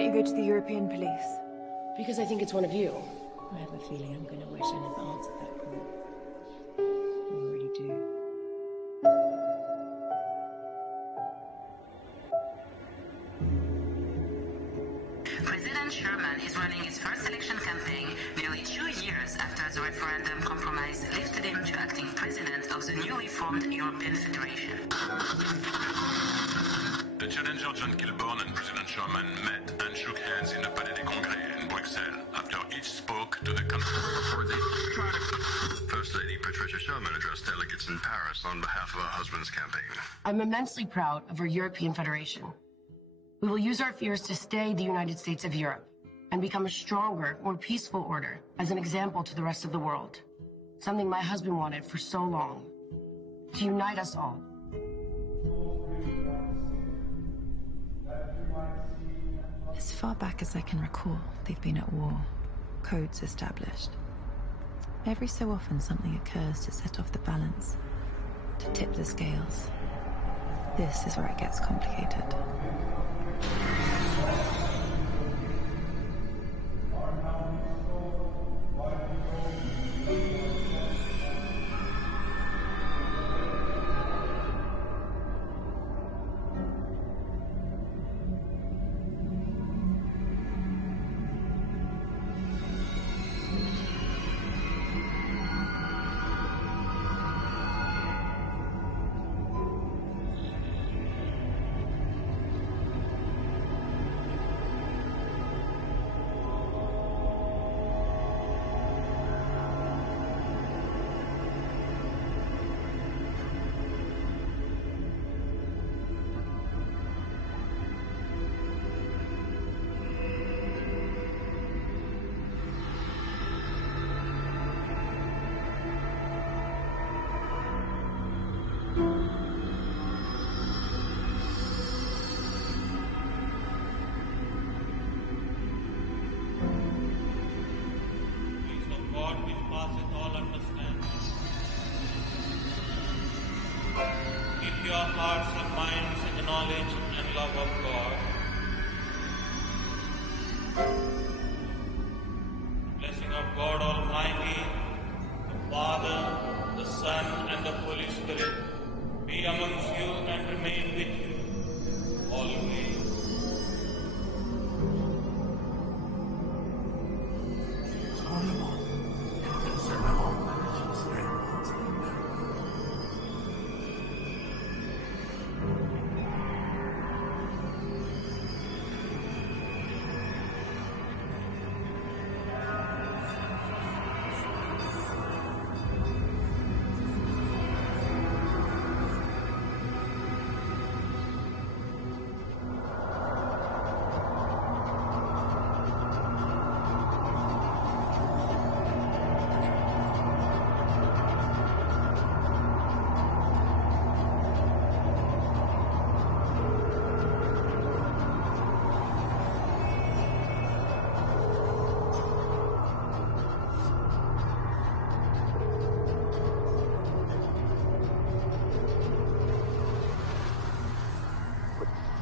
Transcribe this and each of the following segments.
don't you go to the European police? Because I think it's one of you. I have a feeling I'm going to wish I never answered that call. I already do. President Sherman is running his first election campaign nearly 2 years after the referendum compromise lifted him to acting president of the newly formed European Federation. The challenger John Kilburn and President Sherman met and shook hands in the Palais des Congrès in Bruxelles after each spoke to the country. First Lady Patricia Sherman addressed delegates in Paris on behalf of her husband's campaign. I'm immensely proud of our European Federation. We will use our fears to stay the United States of Europe and become a stronger, more peaceful order as an example to the rest of the world. Something my husband wanted for so long. To unite us all. As far back as I can recall, they've been at war. Codes established. Every so often something occurs to set off the balance, to tip the scales. This is where it gets complicated.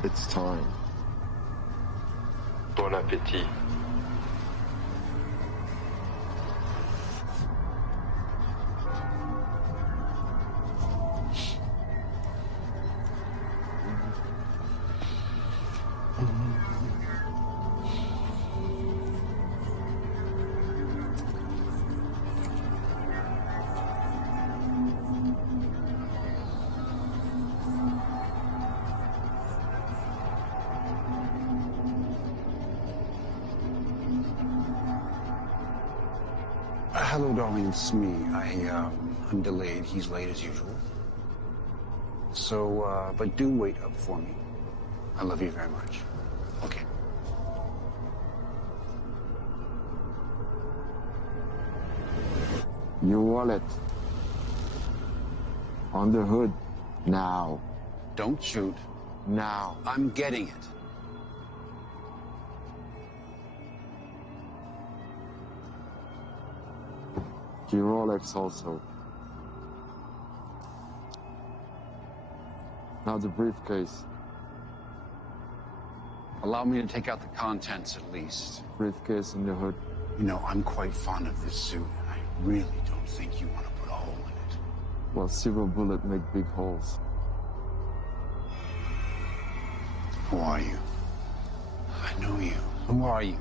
It's time. Bon appétit. Hello, darling, it's me. I'm delayed. He's late as usual. So, but do wait up for me. I love you very much. Okay. Your wallet. On the hood. Now. Don't shoot. Now. I'm getting it. Your Rolex also. Now the briefcase. Allow me to take out the contents at least. Briefcase in the hood. You know, I'm quite fond of this suit, and I really don't think you want to put a hole in it. Well, silver bullet make big holes. Who are you? I know you. Who are you?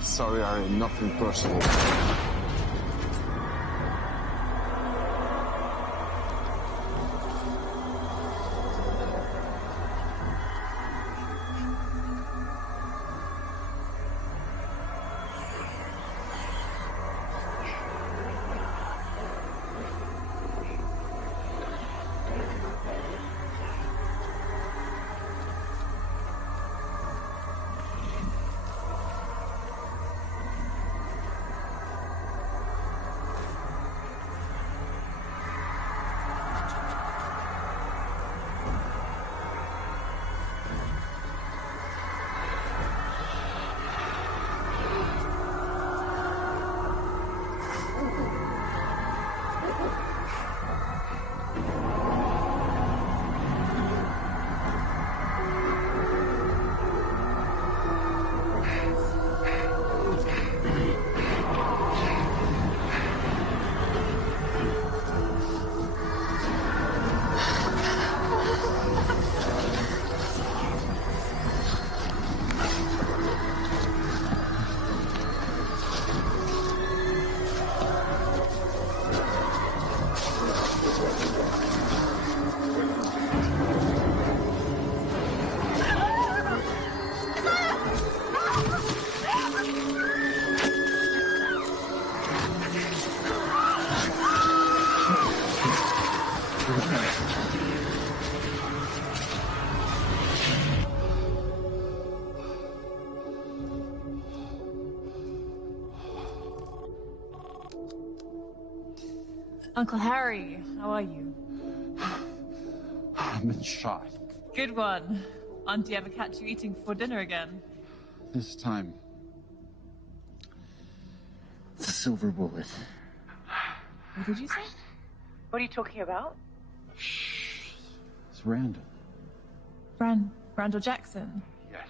Sorry, Ari, nothing personal. Uncle Harry, how are you? I've been shot. Good one. Auntie ever catch you eating before dinner again? This time, it's a silver bullet. What did you say? What are you talking about? Shh. It's Randall. Randall Jackson? Yes.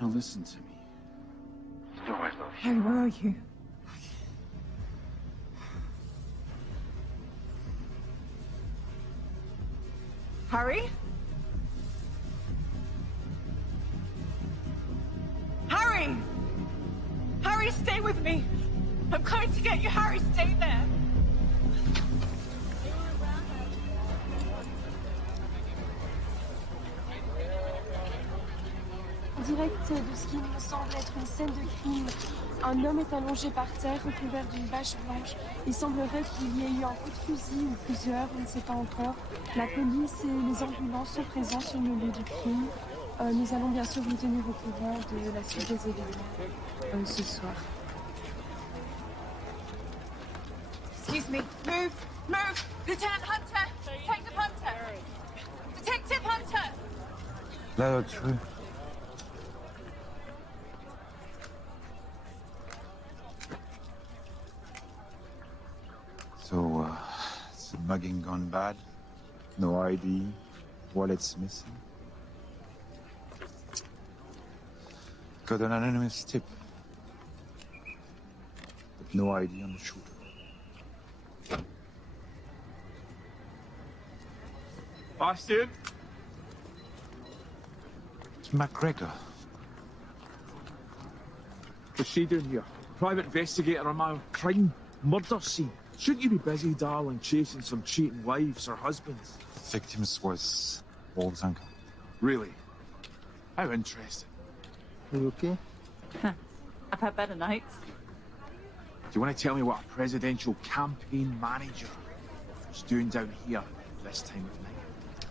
Now listen to me. You know I love you. Harry, where are you? Harry? Harry! Harry, stay with me! I'm coming to get you, Harry, stay there! Direct de ce qui me semble être une scène de crime. Un homme est allongé par terre, recouvert d'une bâche blanche. Il semblerait qu'il y ait eu un coup de fusil ou plusieurs, on ne sait pas encore. La police et les ambulances sont présents sur le lieu du crime. Nous allons bien sûr vous tenir au courant de la suite des événements ce soir. Excuse me. Move! Lieutenant Hunter! Detective Hunter! Detective Hunter! Là-dessus. So, is the mugging gone bad? No ID, wallet's missing. Got an anonymous tip. But no ID on the shooter. Bastian? It's MacGregor. What's she doing here? Private investigator on my crime murder scene. Shouldn't you be busy, darling, chasing some cheating wives or husbands? Victims was Wald's uncle. Really? How interesting. Are you okay? I've had better nights. Do you want to tell me what a presidential campaign manager is doing down here this time of night?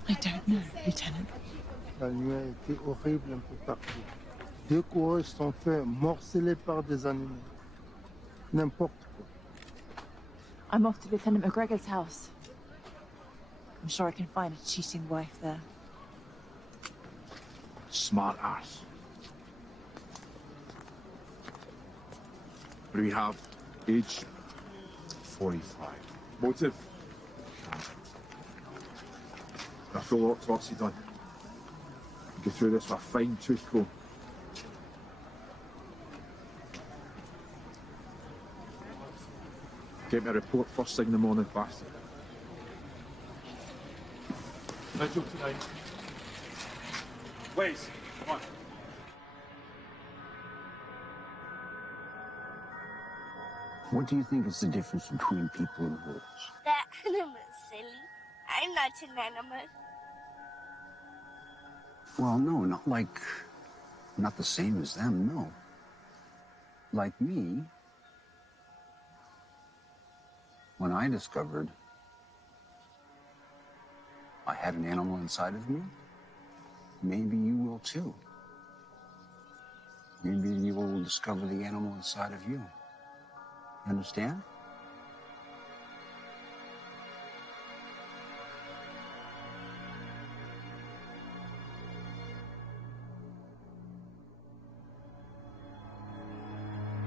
I don't know, Lieutenant. La nuit a été horrible un peu partout. Deux coureurs sont faits morceler par des animaux. N'importe quoi. I'm off to Lieutenant McGregor's house. I'm sure I can find a cheating wife there. Smart ass. What do we have? Age? 45. Motive? A full autopsy done. Go through this with a fine tooth comb. Get me a report first thing in the morning, bastard. Vigil tonight. Wes, come on. What do you think is the difference between people and wolves? That animal's silly. I'm not an animal. Well, no, not the same as them, no. Like me, when I discovered I had an animal inside of me, maybe you will too. Maybe you will discover the animal inside of you. Understand?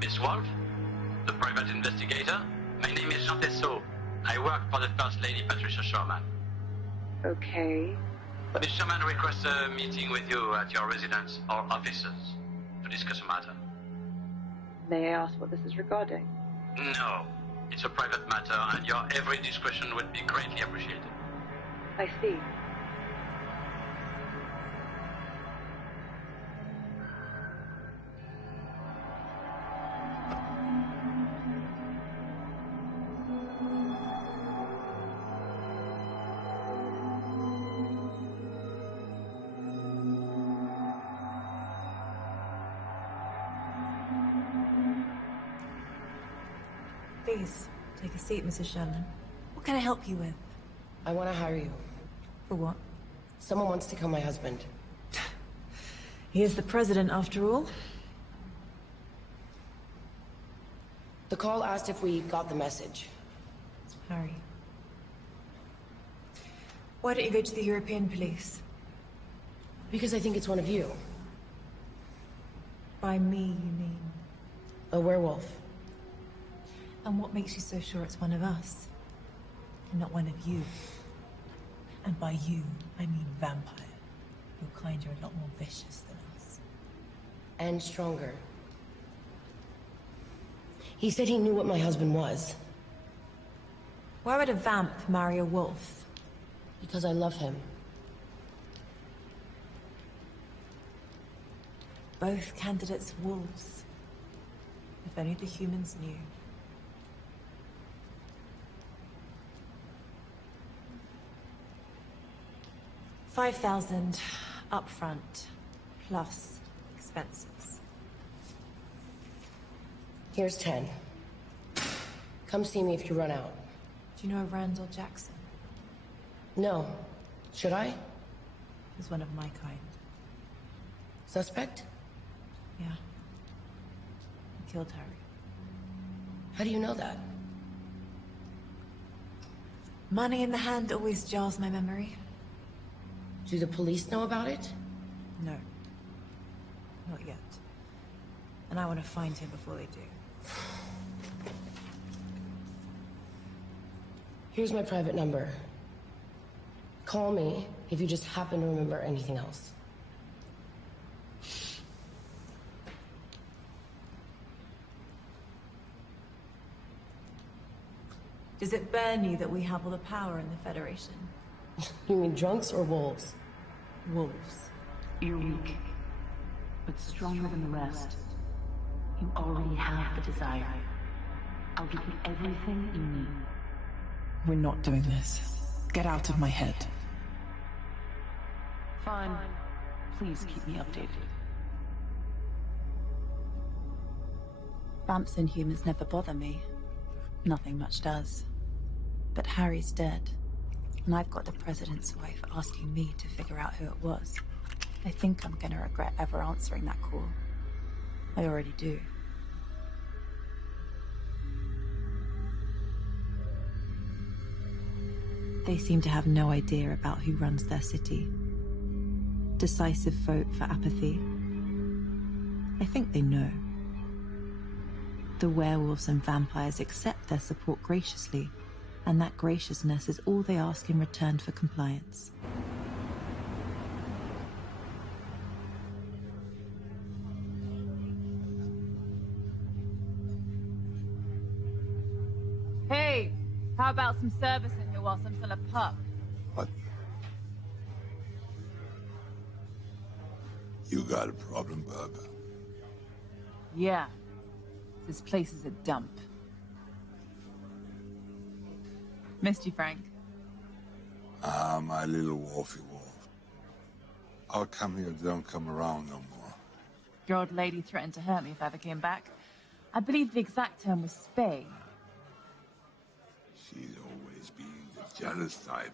Miss Wolf, the private investigator. My name is Jean Tessot. I work for the First Lady Patricia Sherman. Okay. Miss Sherman requests a meeting with you at your residence or offices to discuss a matter. May I ask what this is regarding? No, it's a private matter and your every discretion would be greatly appreciated. I see. Please, take a seat, Mrs. Sherman. What can I help you with? I want to hire you. For what? Someone wants to kill my husband. He is the president, after all. The call asked if we got the message. Harry. Why don't you go to the European police? Because I think it's one of you. By me, you mean? A werewolf. And what makes you so sure it's one of us? And not one of you? And by you, I mean vampire. Your kind are a lot more vicious than us. And stronger. He said he knew what my husband was. Why would a vamp marry a wolf? Because I love him. Both candidates wolves. If only the humans knew. 5,000 upfront, plus expenses. Here's 10. Come see me if you run out. Do you know Randall Jackson? No. Should I? He's one of my kind. Suspect? Yeah. He killed Harry. How do you know that? Money in the hand always jars my memory. Do the police know about it? No. Not yet. And I want to find him before they do. Here's my private number. Call me if you just happen to remember anything else. Does it burn you that we have all the power in the Federation? You mean drunks or wolves? Wolves. You're weak, but stronger than the rest. You already have the desire. I'll give you everything you need. We're not doing this. Get out of my head. Fine. Please keep me updated. Vamps and humans never bother me. Nothing much does. But Harry's dead. And I've got the president's wife asking me to figure out who it was. I think I'm gonna regret ever answering that call. I already do. They seem to have no idea about who runs their city. Decisive vote for apathy. I think they know. The werewolves and vampires accept their support graciously, and that graciousness is all they ask in return for compliance. Hey, how about some service in here whilst I'm still a pup? What? You got a problem, bub? Yeah. This place is a dump. Missed you, Frank. Ah, my little wolfy wolf. I'll come here, don't come around no more. Your old lady threatened to hurt me if I ever came back. I believe the exact term was spay. She's always been the jealous type.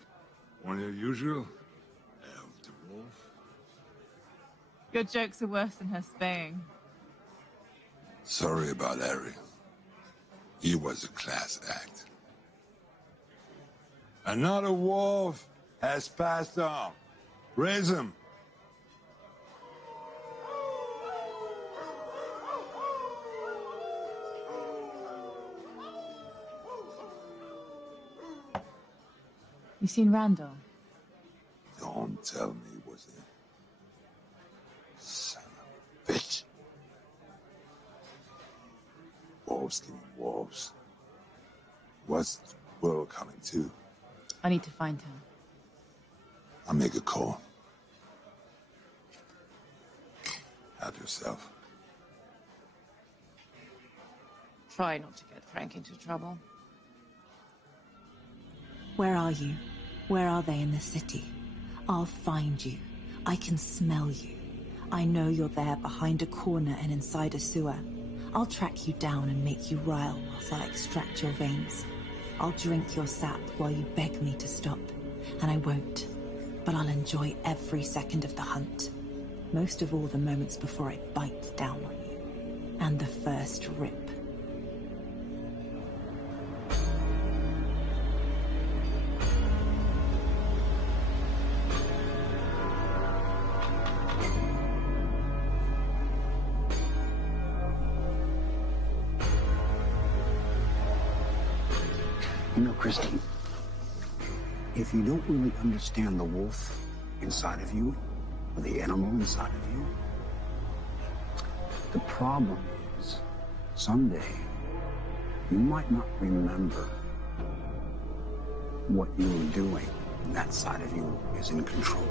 One unusual. Elf to wolf. Your jokes are worse than her spaying. Sorry about Harry. He was a class act. Another wolf has passed on. Raise him. You seen Randall? Don't tell me it was him. Son of a bitch. Wolves killing wolves. What's the world coming to? I need to find him. I'll make a call. Help yourself. Try not to get Frank into trouble. Where are you? Where are they in the city? I'll find you. I can smell you. I know you're there behind a corner and inside a sewer. I'll track you down and make you rile whilst I extract your veins. I'll drink your sap while you beg me to stop. And I won't. But I'll enjoy every second of the hunt. Most of all the moments before I bite down on you. And the first rip. You know, Christy, if you don't really understand the wolf inside of you, or the animal inside of you, the problem is, someday, you might not remember what you were doing, and that side of you is in control.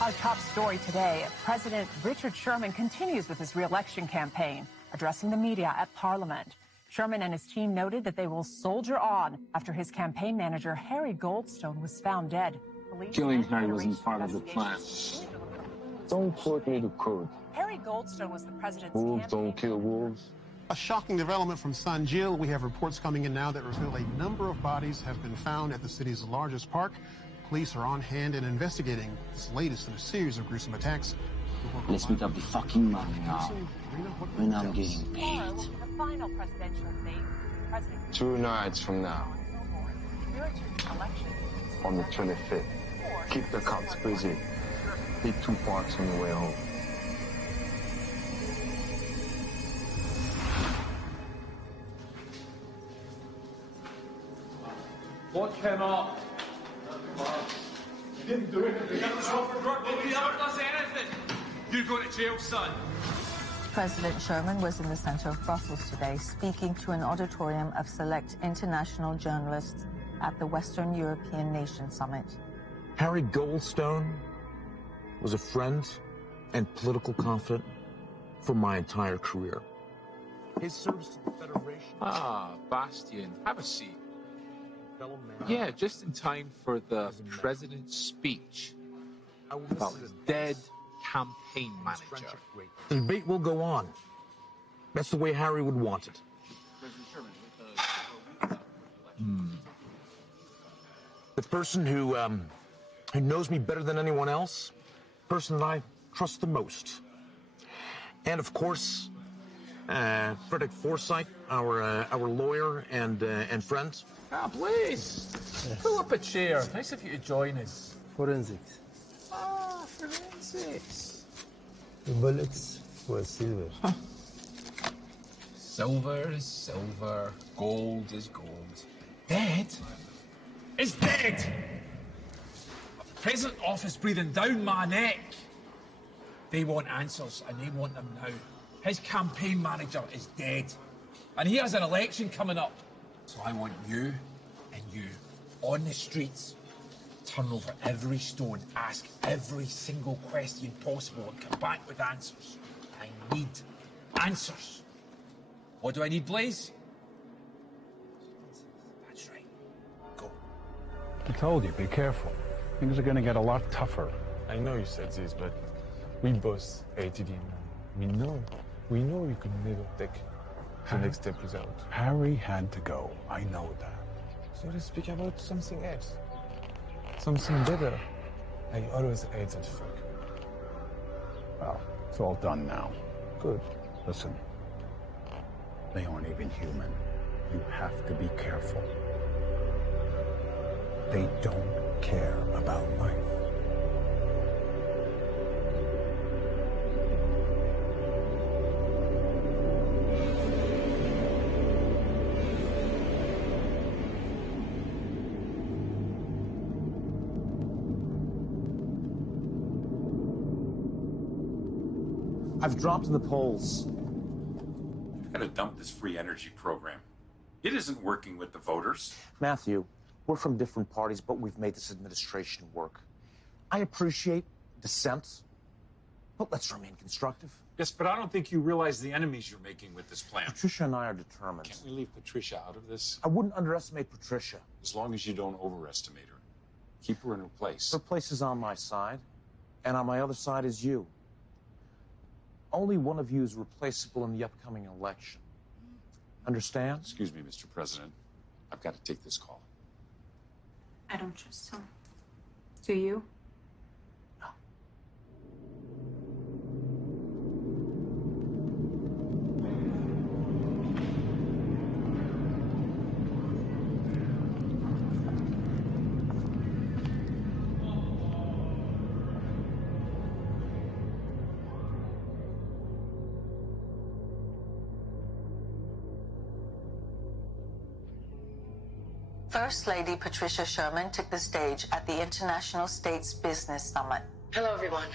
Our top story today, President Richard Sherman continues with his re-election campaign, addressing the media at Parliament. Sherman and his team noted that they will soldier on after his campaign manager, Harry Goldstone, was found dead. Killing Harry wasn't part of the plan. Don't quote me to code. Harry Goldstone was the president's Wolves don't kill wolves. A shocking development from San Gil. We have reports coming in now that reveal a number of bodies have been found at the city's largest park. Police are on hand and investigating this latest in a series of gruesome attacks Let's meet up the fucking money now. When I'm getting paid. The final presidential debate. President 2 nights from now. On the 25th. Keep the cops busy. Hit 2 parks on the way home. What came up? You didn't do anything. You got us off for drug. Nobody ever does anything. You go to jail, son. President Sherman was in the center of Brussels today, speaking to an auditorium of select international journalists at the Western European Nation Summit. Harry Goldstone was a friend and political confidant for my entire career. His service to the Federation... Ah, Bastian, have a seat. Yeah, just in time for the president's speech about his dead campaign manager. The debate will go on. That's the way Harry would want it. The person who knows me better than anyone else, the person that I trust the most. And of course, Frederick Forsyth, our lawyer and friend. Ah, please. Pull up a chair. Nice of you to join us. Forensics. Ah, forensics. The bullets were silver. Huh. Silver is silver. Gold is gold. Dead is dead. A present office breathing down my neck. They want answers, and they want them now. His campaign manager is dead. And he has an election coming up. So I want you and you on the streets. Turn over every stone, ask every single question possible, and come back with answers. I need answers. What do I need, Blaze? That's right. Go. I told you, be careful. Things are gonna get a lot tougher. I know you said this, but we both hated him. We know you could never take the next step without. Harry had to go. I know that. So let's speak about something else. Something better. I always hate that fuck. Well, it's all done now. Good. Listen, they aren't even human. You have to be careful. They don't care about life. I've dropped in the polls. You've got to dump this free energy program. It isn't working with the voters. Matthew, we're from different parties, but we've made this administration work. I appreciate dissent, but let's remain constructive. Yes, but I don't think you realize the enemies you're making with this plan. Patricia and I are determined. Can't we leave Patricia out of this? I wouldn't underestimate Patricia. As long as you don't overestimate her. Keep her in her place. Her place is on my side, and on my other side is you. Only one of you is replaceable in the upcoming election. Understand? Excuse me, Mr. President. I've got to take this call. I don't trust him. Do you? First Lady Patricia Sherman took the stage at the International States Business Summit. Hello, everyone.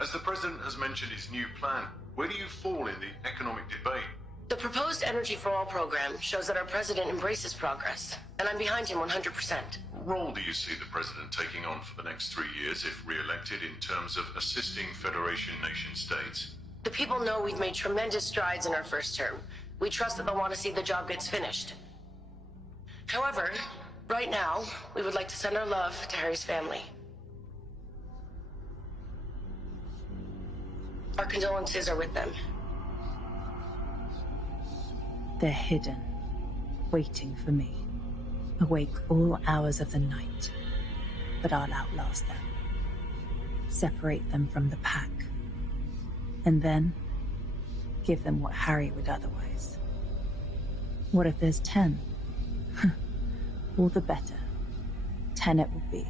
As the president has mentioned his new plan, where do you fall in the economic debate? The proposed Energy for All program shows that our president embraces progress, and I'm behind him 100%. What role do you see the president taking on for the next 3 years if re-elected in terms of assisting Federation nation states? The people know we've made tremendous strides in our first term. We trust that they'll want to see the job gets finished. However, right now, we would like to send our love to Harry's family. Our condolences are with them. They're hidden, waiting for me, awake all hours of the night. But I'll outlast them. Separate them from the pack, And then give them what Harry would otherwise. What if there's 10? All the better. 10 it will be.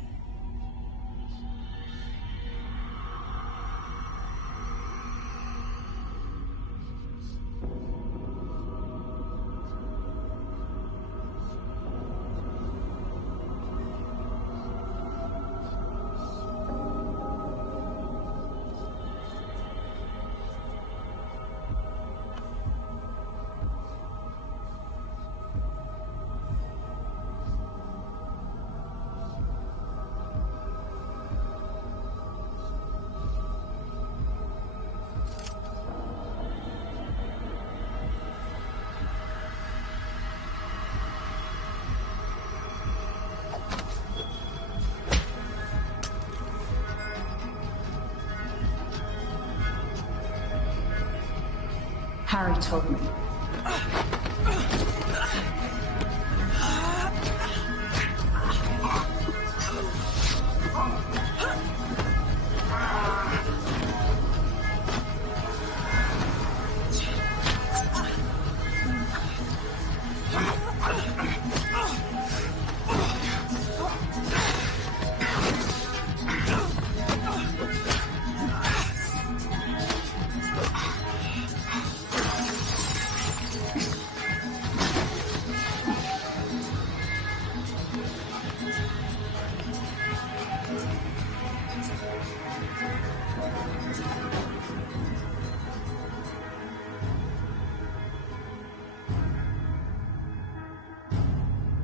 Harry told me.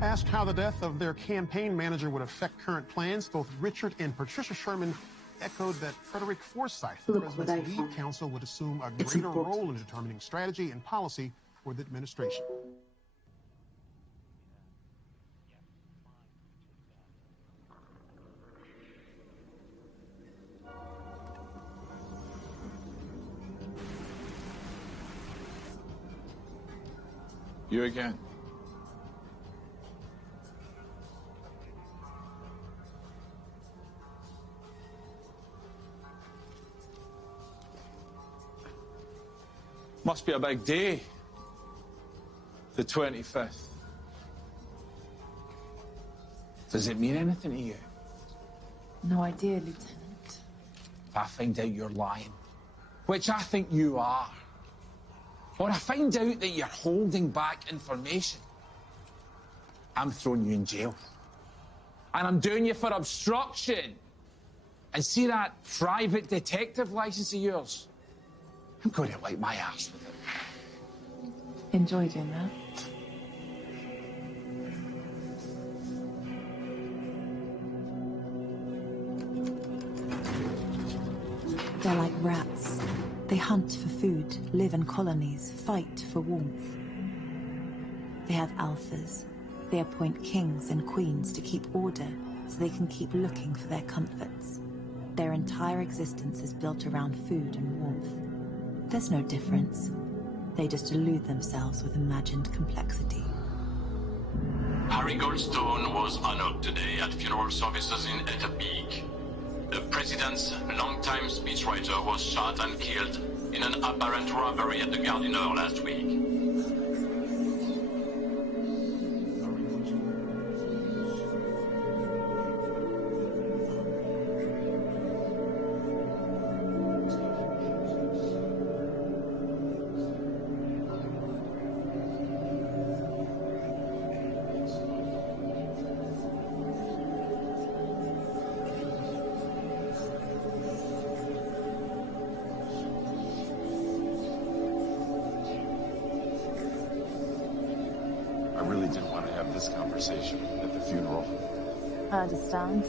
Asked how the death of their campaign manager would affect current plans, both Richard and Patricia Sherman echoed that Frederick Forsyth, the president's lead counsel, would assume a greater role in determining strategy and policy for the administration. You again. Must be a big day. The 25th. Does it mean anything to you? No idea, Lieutenant. If I find out you're lying, which I think you are, or I find out that you're holding back information, I'm throwing you in jail. And I'm doing you for obstruction. And see that private detective license of yours? I'm going to wipe my ass with it. Enjoy doing that. They're like rats. They hunt for food, live in colonies, fight for warmth. They have alphas. They appoint kings and queens to keep order so they can keep looking for their comforts. Their entire existence is built around food and warmth. There's no difference. They just elude themselves with imagined complexity. Harry Goldstone was honored today at funeral services in Etterbeek. The president's longtime speechwriter was shot and killed in an apparent robbery at the Gardiner last week. I really didn't want to have this conversation at the funeral. I understand.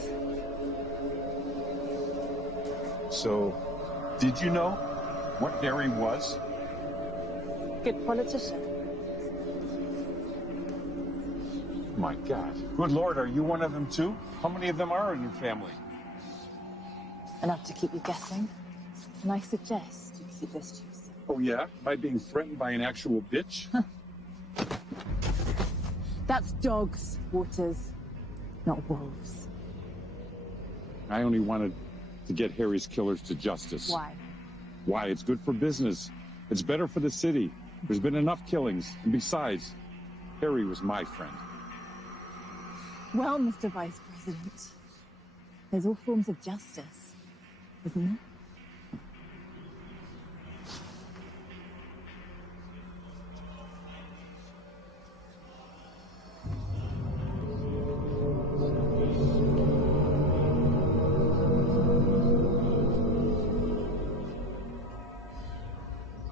So, did you know what Harry was? Good politician. My God. Good Lord, are you one of them too? How many of them are in your family? Enough to keep you guessing. And I suggest you keep this to yourself. Oh yeah? By being threatened by an actual bitch? That's dogs, Waters, not wolves. I only wanted to get Harry's killers to justice. Why? Why? It's good for business. It's better for the city. There's been enough killings. And besides, Harry was my friend. Well, Mr. Vice President, there's all forms of justice, isn't there?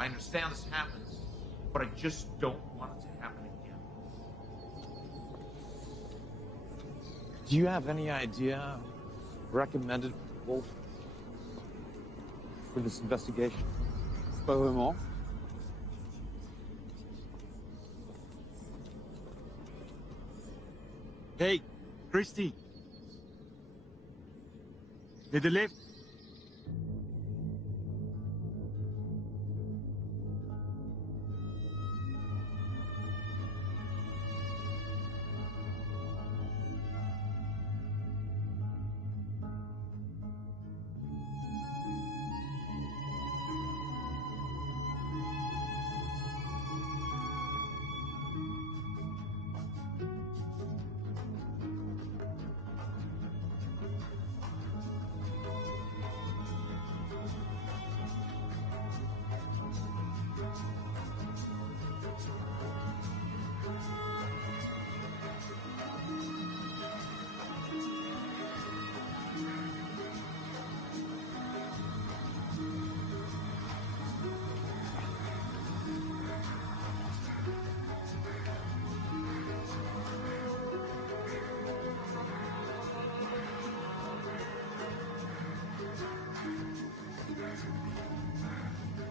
I understand this happens, but I just don't want it to happen again. Do you have any idea recommended Wolf for this investigation? Pas vraiment. Hey, Christy. To the left.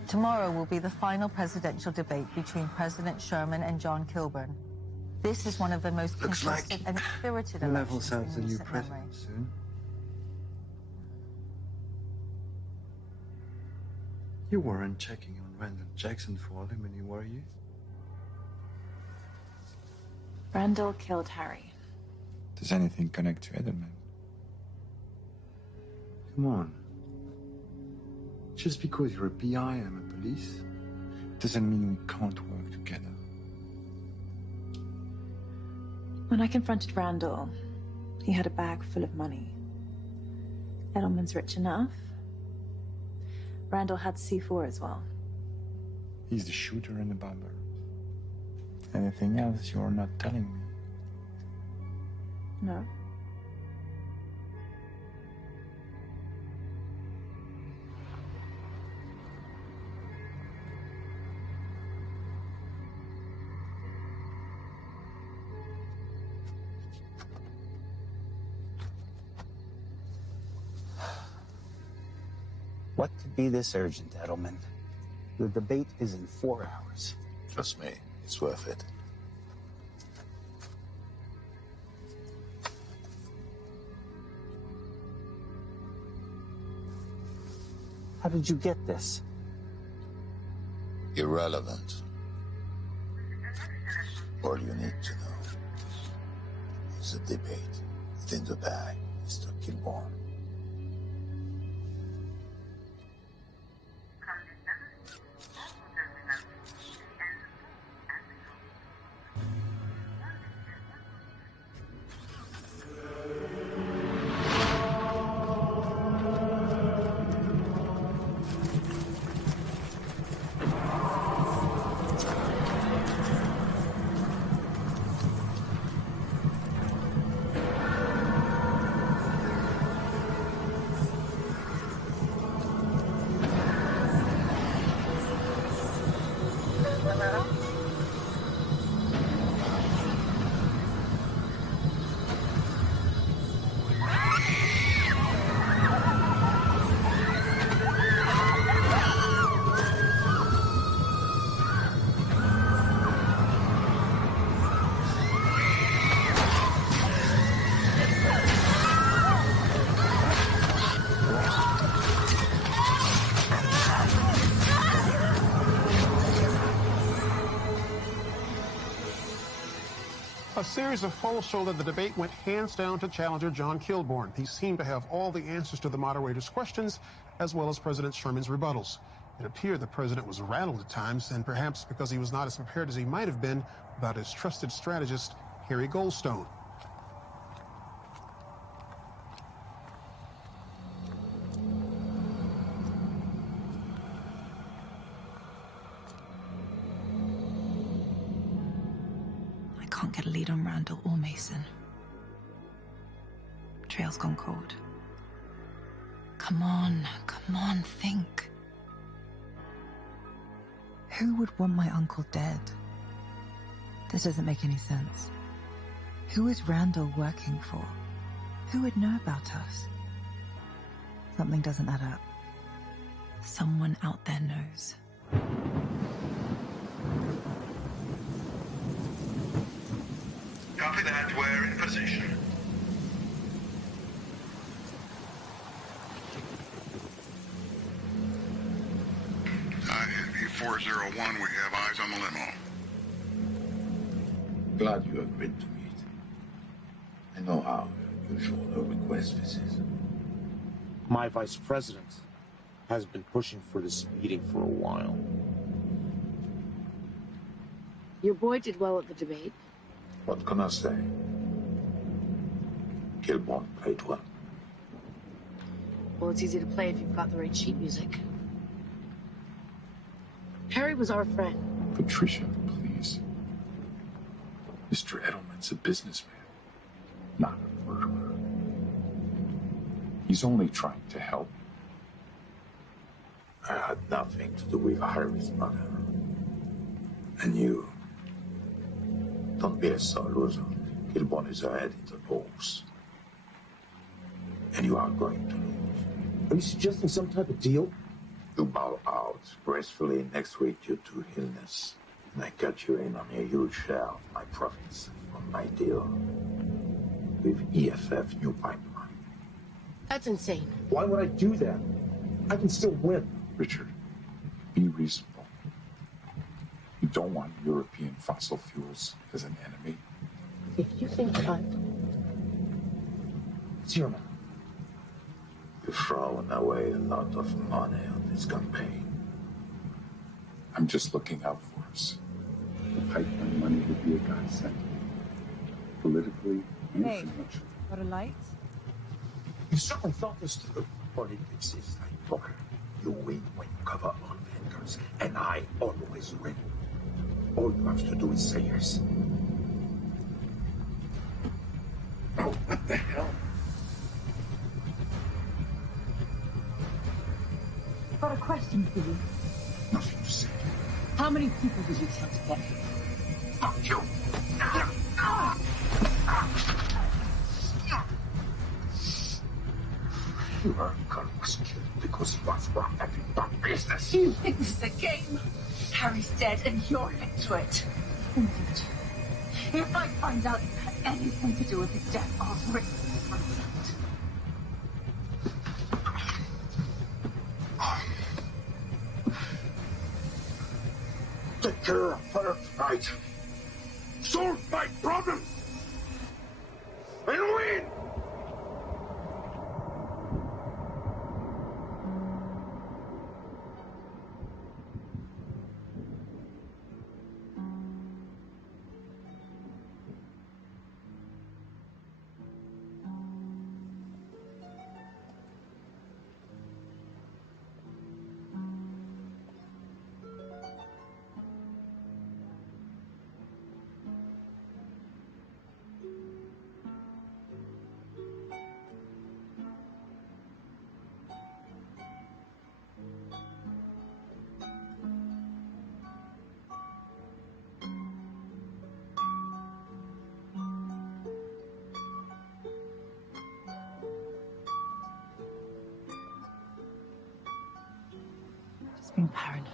Tomorrow will be the final presidential debate between President Sherman and John Kilburn. This is one of the most contested and spirited elections in the new recent memory. president soon. You weren't checking on Randall Jackson for Alimony, were you? Randall killed Harry. Does anything connect to Edelman? Come on. Just because you're a PI and I'm a police, doesn't mean we can't work together. When I confronted Randall, he had a bag full of money. Edelman's rich enough. Randall had C4 as well. He's the shooter and the bomber. Anything else you're not telling me? No. What could be this urgent, Edelman? The debate is in 4 hours. Trust me, it's worth it. How did you get this? Irrelevant. All you need to know is a debate within the bag, Mr. Kilburn. A series of polls show that the debate went hands down to challenger John Kilburn. He seemed to have all the answers to the moderator's questions, as well as President Sherman's rebuttals. It appeared the president was rattled at times, and perhaps because he was not as prepared as he might have been about his trusted strategist, Harry Goldstone. I can't get a lead on Randall or Mason. Trail's gone cold. Come on, think. Who would want my uncle dead? This doesn't make any sense. Who is Randall working for? Who would know about us? Something doesn't add up. Someone out there knows. Copy that. We're in position. Heavy 401, we have eyes on the limo. Glad you agreed to meet. I know how unusual a request this is. My vice president has been pushing for this meeting for a while. Your boy did well at the debate. What can I say? Kilborn played well. Well, it's easy to play if you've got the right sheet music. Harry was our friend. Patricia, please. Mr. Edelman's a businessman, not a murderer. He's only trying to help. I had nothing to do with Harry's murder. And you... Don't be a sore loser. Kilborn is ahead in the polls. And you are going to lose. Are you suggesting some type of deal? You bow out gracefully next week due to illness. And I cut you in on a huge share of my profits from my deal with EFF New Pipeline. That's insane. Why would I do that? I can still win. Richard, be reasonable. You don't want European fossil fuels as an enemy. If you think Zero. You've thrown away a lot of money on this campaign. I'm just looking out for us. The pipeline money would be a godsend. Politically and financially. Got a light? You certainly thought this through. But it exists like poker. You win when you cover all vendors, and I always win. All you have to do is say yes. Oh, what the hell? I've got a question for you. Nothing to say. How many people did you kill today? Fuck you. Your uncle was killed because he was wrong at the bad business. You think this is a game? Harry's dead and you're into it. Indeed. If I find out you had anything to do with his death, I'll rip this from you. Take care of her tonight. Solve my problem. And win! Being paranoid.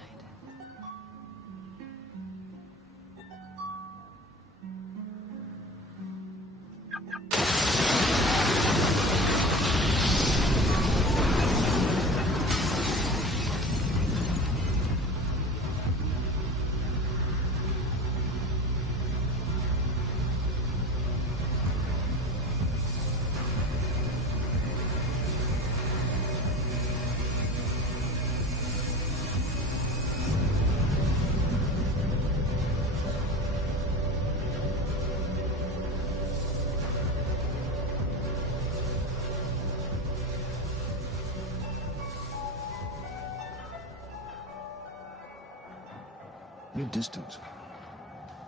You're distant.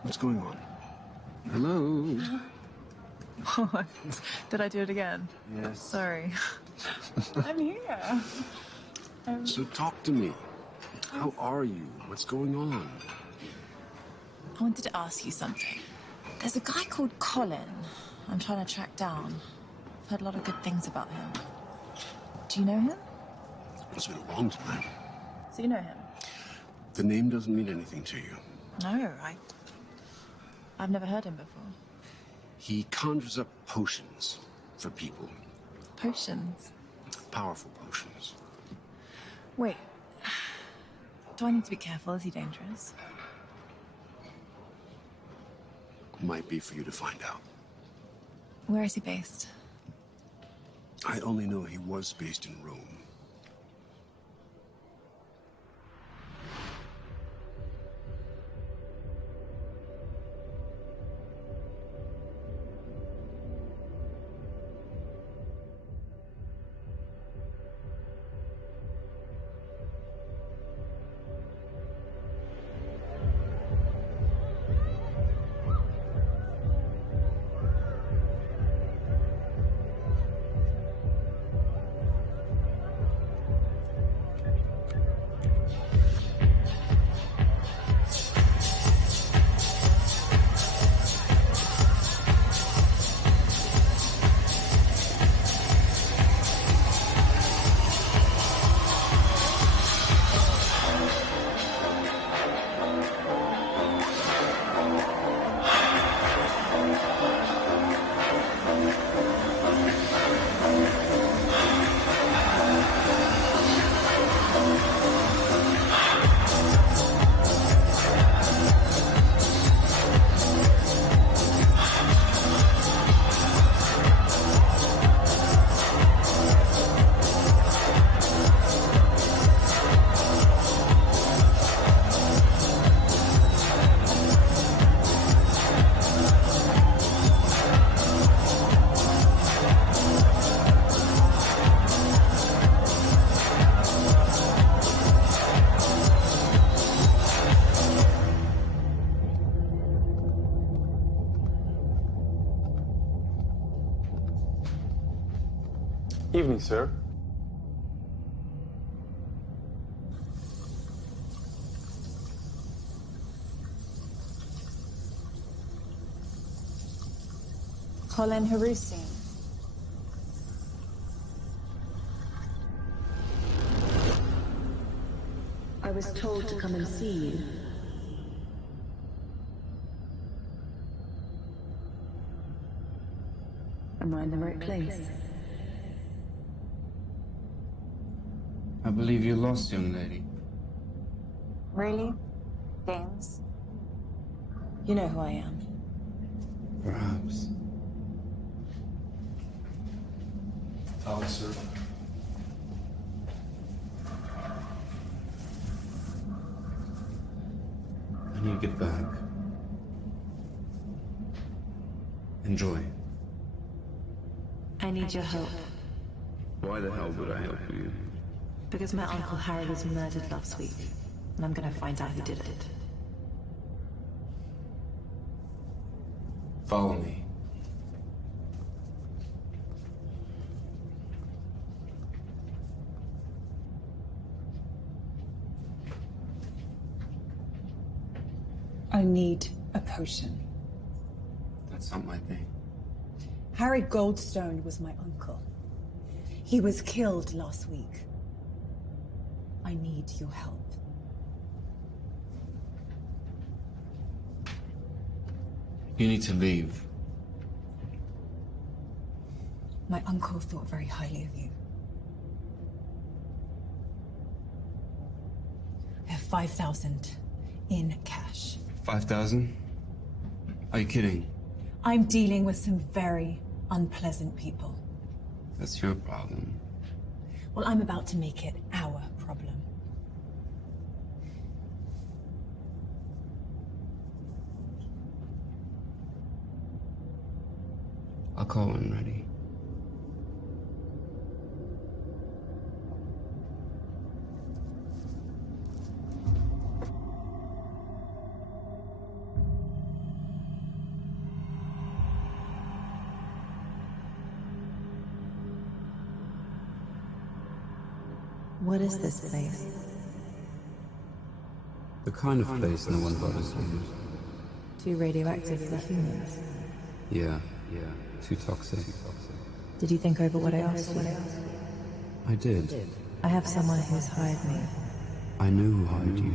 What's going on? Hello? What? Did I do it again? Yes. Sorry. I'm here. So talk to me. How are you? What's going on? I wanted to ask you something. There's a guy called Colin I'm trying to track down. I've heard a lot of good things about him. Do you know him? It's been a long time. So you know him? The name doesn't mean anything to you. No, I've never heard him before. He conjures up potions for people. Potions? Powerful potions. Wait. Do I need to be careful? Is he dangerous? Might be for you to find out. Where is he based? I only know he was based in Rome. Evening, sir. Colin Harusi. I was told to come and see you. Am I in the right place? I believe you're lost, young lady. Really? Games? You know who I am. Perhaps. Out, sir. When you get back, enjoy. I need your help. Why the hell would I help you? Because my Uncle Harry was murdered last week, and I'm gonna find out who did it. Follow me. I need a potion. That's not my thing. Harry Goldstone was my uncle. He was killed last week. I need your help. You need to leave. My uncle thought very highly of you. I have 5,000 in cash. 5,000? Are you kidding? I'm dealing with some very unpleasant people. That's your problem. Well, I'm about to make it our problem. I'll call when ready. What is this place? The kind of place no one bothers with. Too radioactive for humans? Yeah. Too toxic. Did you think over what I asked you? I did. I have someone who's hired me. I know who hired you.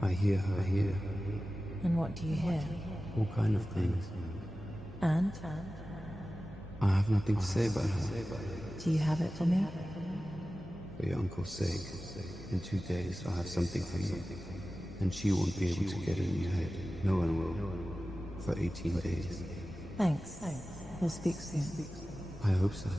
I hear her here. And what do you hear? All kind of things. And? I have nothing to say about her. Do you have it for me? For your uncle's sake, in 2 days I'll have something for you. And she won't be able to get it in your head. No one will. For 18 days. Thanks. We'll speak soon. I hope so.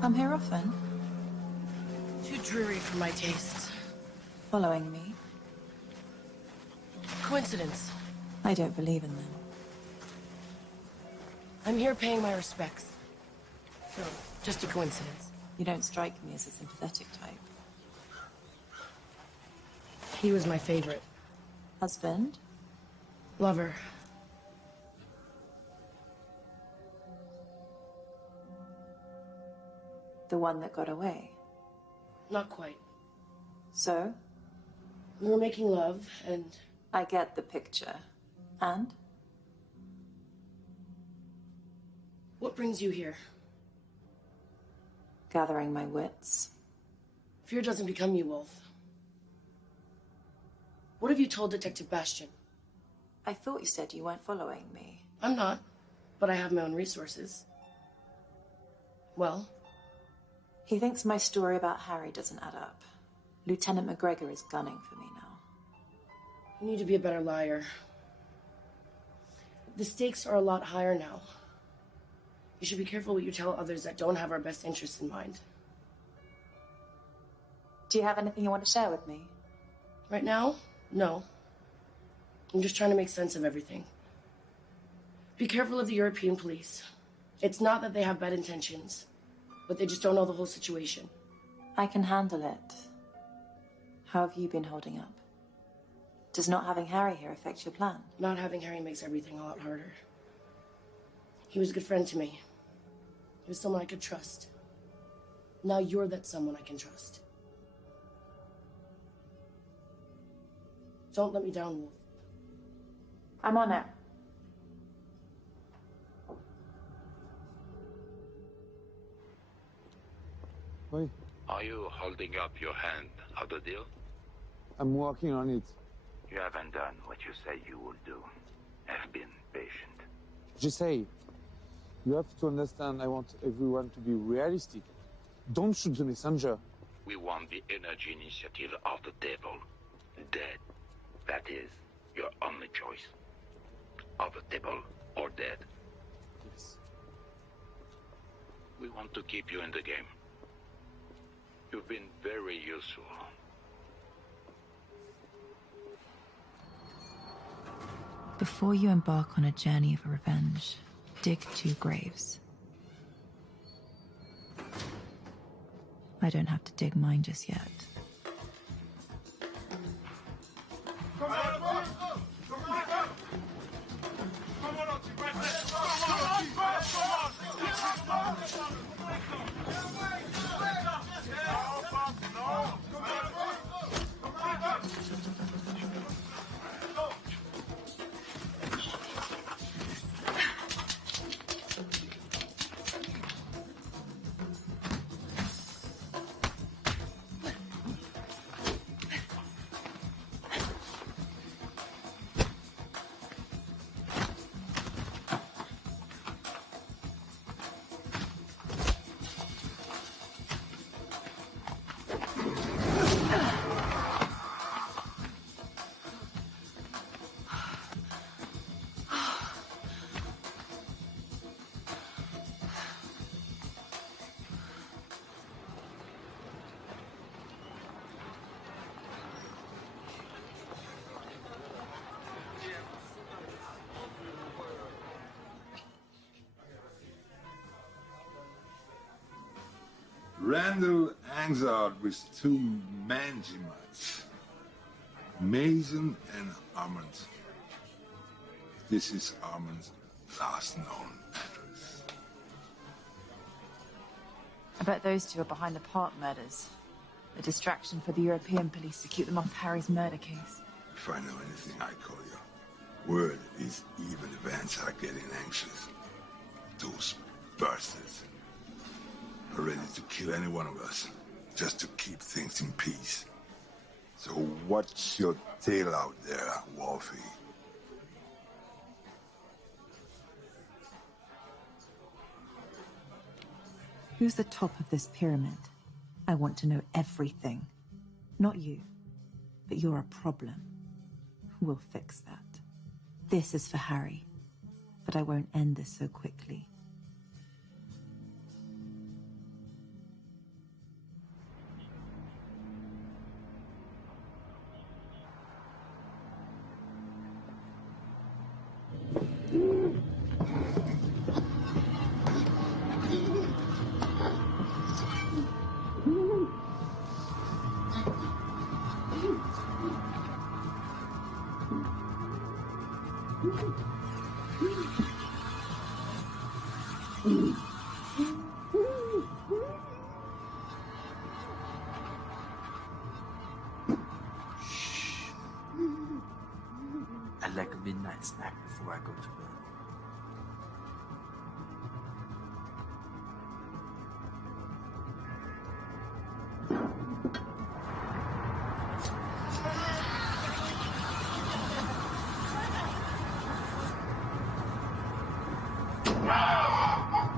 Come here often? Too dreary for my taste. Following me? Coincidence. I don't believe in them. I'm here paying my respects. So, just a coincidence. You don't strike me as a sympathetic type. He was my favorite. Husband? Lover. The one that got away? Not quite. So? We were making love, and... I get the picture. And? What brings you here? Gathering my wits. Fear doesn't become you, Wolf. What have you told Detective Bastian? I thought you said you weren't following me. I'm not, but I have my own resources. Well? He thinks my story about Harry doesn't add up. Lieutenant McGregor is gunning for me now. You need to be a better liar. The stakes are a lot higher now. You should be careful what you tell others that don't have our best interests in mind. Do you have anything you want to share with me? Right now, no. I'm just trying to make sense of everything. Be careful of the European police. It's not that they have bad intentions, but they just don't know the whole situation. I can handle it. How have you been holding up? Does not having Harry here affect your plan? Not having Harry makes everything a lot harder. He was a good friend to me. He was someone I could trust. Now you're that someone I can trust. Don't let me down, Wolf. I'm on it. Wait, Are you holding up your hand of the deal? I'm working on it. You haven't done what you say you will do. Have been patient. Just say, you have to understand I want everyone to be realistic. Don't shoot the messenger. We want the energy initiative of the devil. Dead. That is your only choice. Of the devil or dead. Yes. We want to keep you in the game. You've been very useful. Before you embark on a journey of revenge, dig 2 graves. I don't have to dig mine just yet. Randall hangs out with 2 Mangimats, Mason and Armand. This is Armand's last known address. I bet those 2 are behind the Park murders. A distraction for the European police to keep them off Harry's murder case. If I know anything, I call you. Word is even events are getting anxious. Those bastards are ready to kill any one of us, just to keep things in peace. So watch your tail out there, Wolfie. Who's the top of this pyramid? I want to know everything. Not you, but you're a problem. We'll fix that. This is for Harry, but I won't end this so quickly. I like a midnight snack before I go to bed.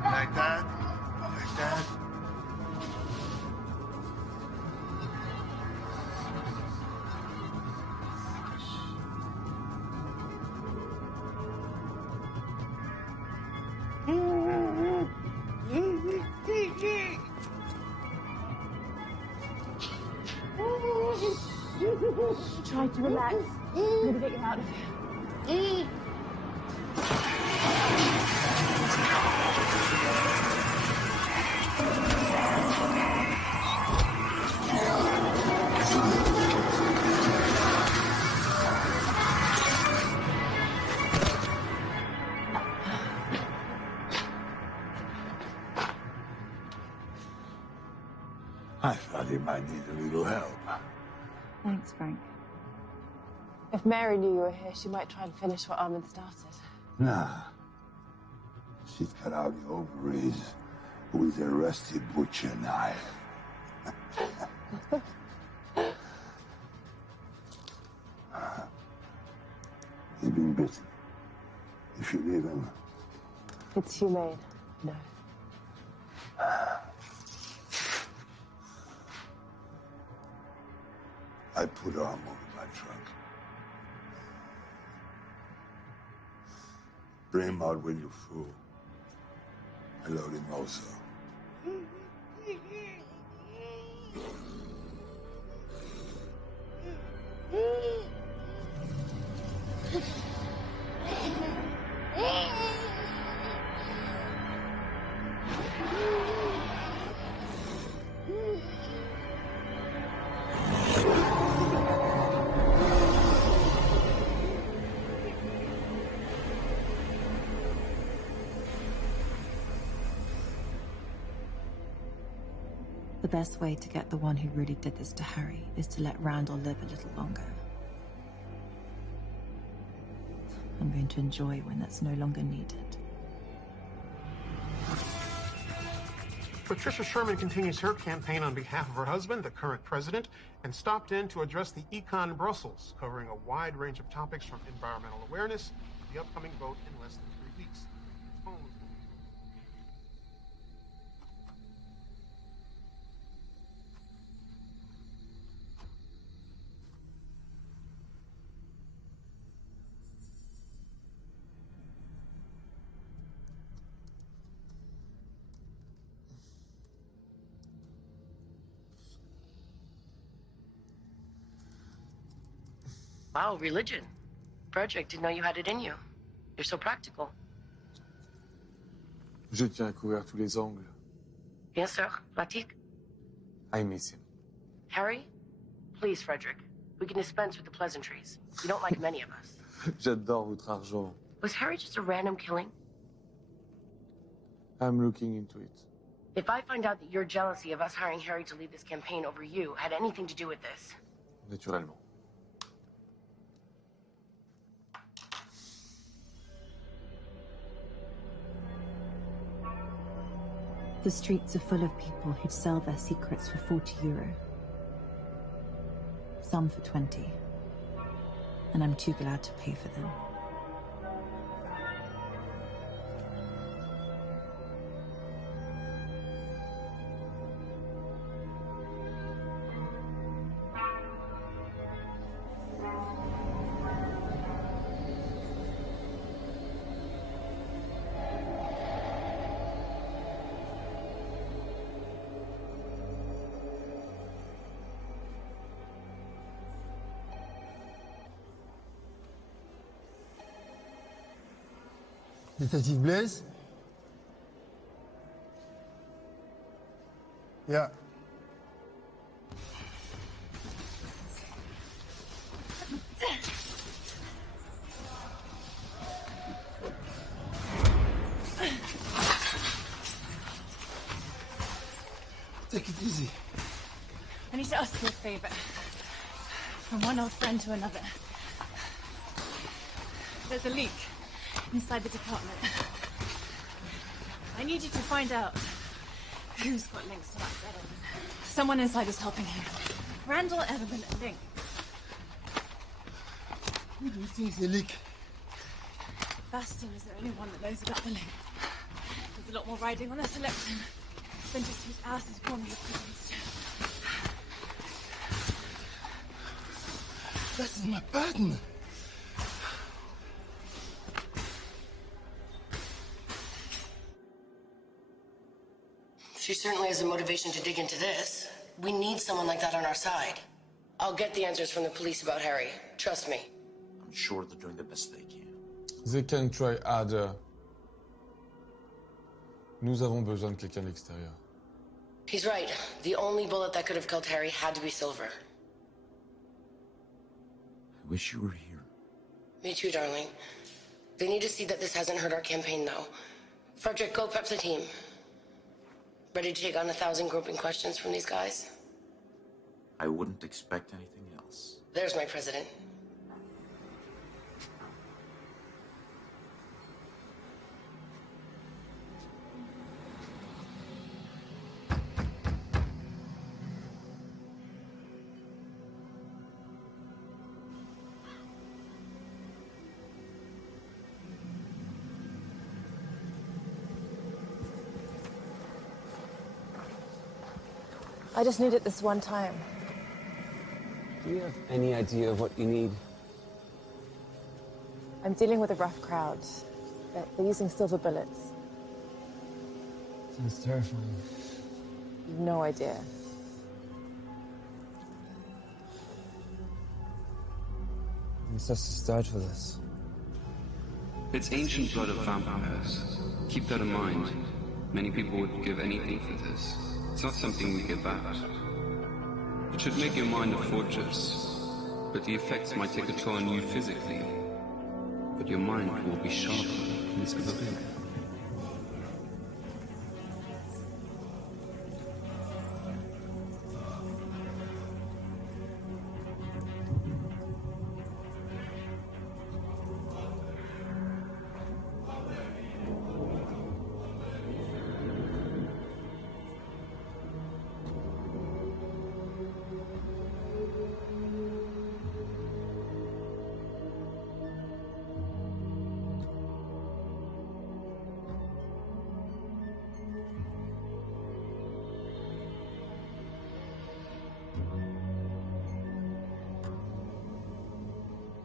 Like that? Like that? Try to relax. I'm gonna get you out of here. I thought he might need a little help. Thanks, Frank. If Mary knew you were here, she might try and finish what Armin started. Nah. She'd cut out the ovaries with a rusty butcher knife. He's been bitten. You should leave him. It's humane, no. I put Armor in my trunk. Bring him out when you're full. I load him also. The best way to get the one who really did this to Harry is to let Randall live a little longer. I'm going to enjoy when that's no longer needed. Patricia Sherman continues her campaign on behalf of her husband, the current president, and stopped in to address the Econ in Brussels, covering a wide range of topics from environmental awareness to the upcoming vote in less than 3 weeks. Wow, religion. Frederick, didn't know you had it in you. You're so practical. Je tiens à couvrir tous les angles. Bien sûr, pratique. I miss him. Harry? Please, Frederick. We can dispense with the pleasantries. You don't like many of us. J'adore votre argent. Was Harry just a random killing? I'm looking into it. If I find out that your jealousy of us hiring Harry to lead this campaign over you had anything to do with this... Naturellement. The streets are full of people who'd sell their secrets for €40. Some for 20. And I'm too glad to pay for them. Detective Blaise? Yeah. Take it easy. I need to ask you a favor. From one old friend to another. There's a leak inside the department. I need you to find out who's got links to Max Edelman. Someone inside is helping him. Randall Edelman and Link. Who do you think is the leak? Bastion is the only one that knows about the link. There's a lot more riding on this election than just whose ass is warming the president's chair. That's my pattern. She certainly has a motivation to dig into this. We need someone like that on our side. I'll get the answers from the police about Harry. Trust me. I'm sure they're doing the best they can. They can try harder. Nous avons besoin de quelqu'un de l'extérieur. He's right. The only bullet that could have killed Harry had to be Silver. I wish you were here. Me too, darling. They need to see that this hasn't hurt our campaign, though. Frederick, go prep the team. Ready to take on 1,000 groping questions from these guys? I wouldn't expect anything else. There's my president. I just need it this one time. Do you have any idea of what you need? I'm dealing with a rough crowd. They're using silver bullets. Sounds terrifying. You've no idea. Ancestors died for this. It's ancient blood of vampires. Keep that in mind. Many people would give anything for this. It's not something we get back. It should make your mind a fortress, but the effects might take a toll on you physically. But your mind will be sharper than it's ever been.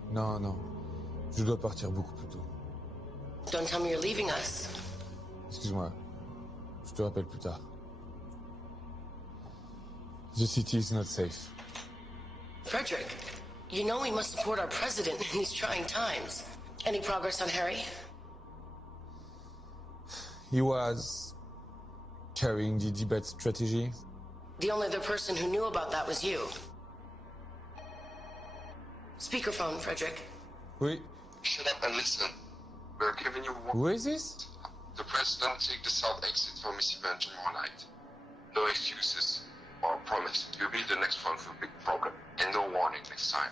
Non, non. Je dois partir beaucoup plus tôt. Don't tell me you're leaving us. Excuse-moi. Je te rappelle plus tard. The city is not safe. Frederick, you know we must support our president in these trying times. Any progress on Harry? He was carrying the debate strategy. The only other person who knew about that was you. Speakerphone, Frederick. Oui. Shut up and listen. We're giving you one. Who is this? The president take the south exit for Miss Event tomorrow night. No excuses or promise. You'll be the next one for a big problem. And no warning next time.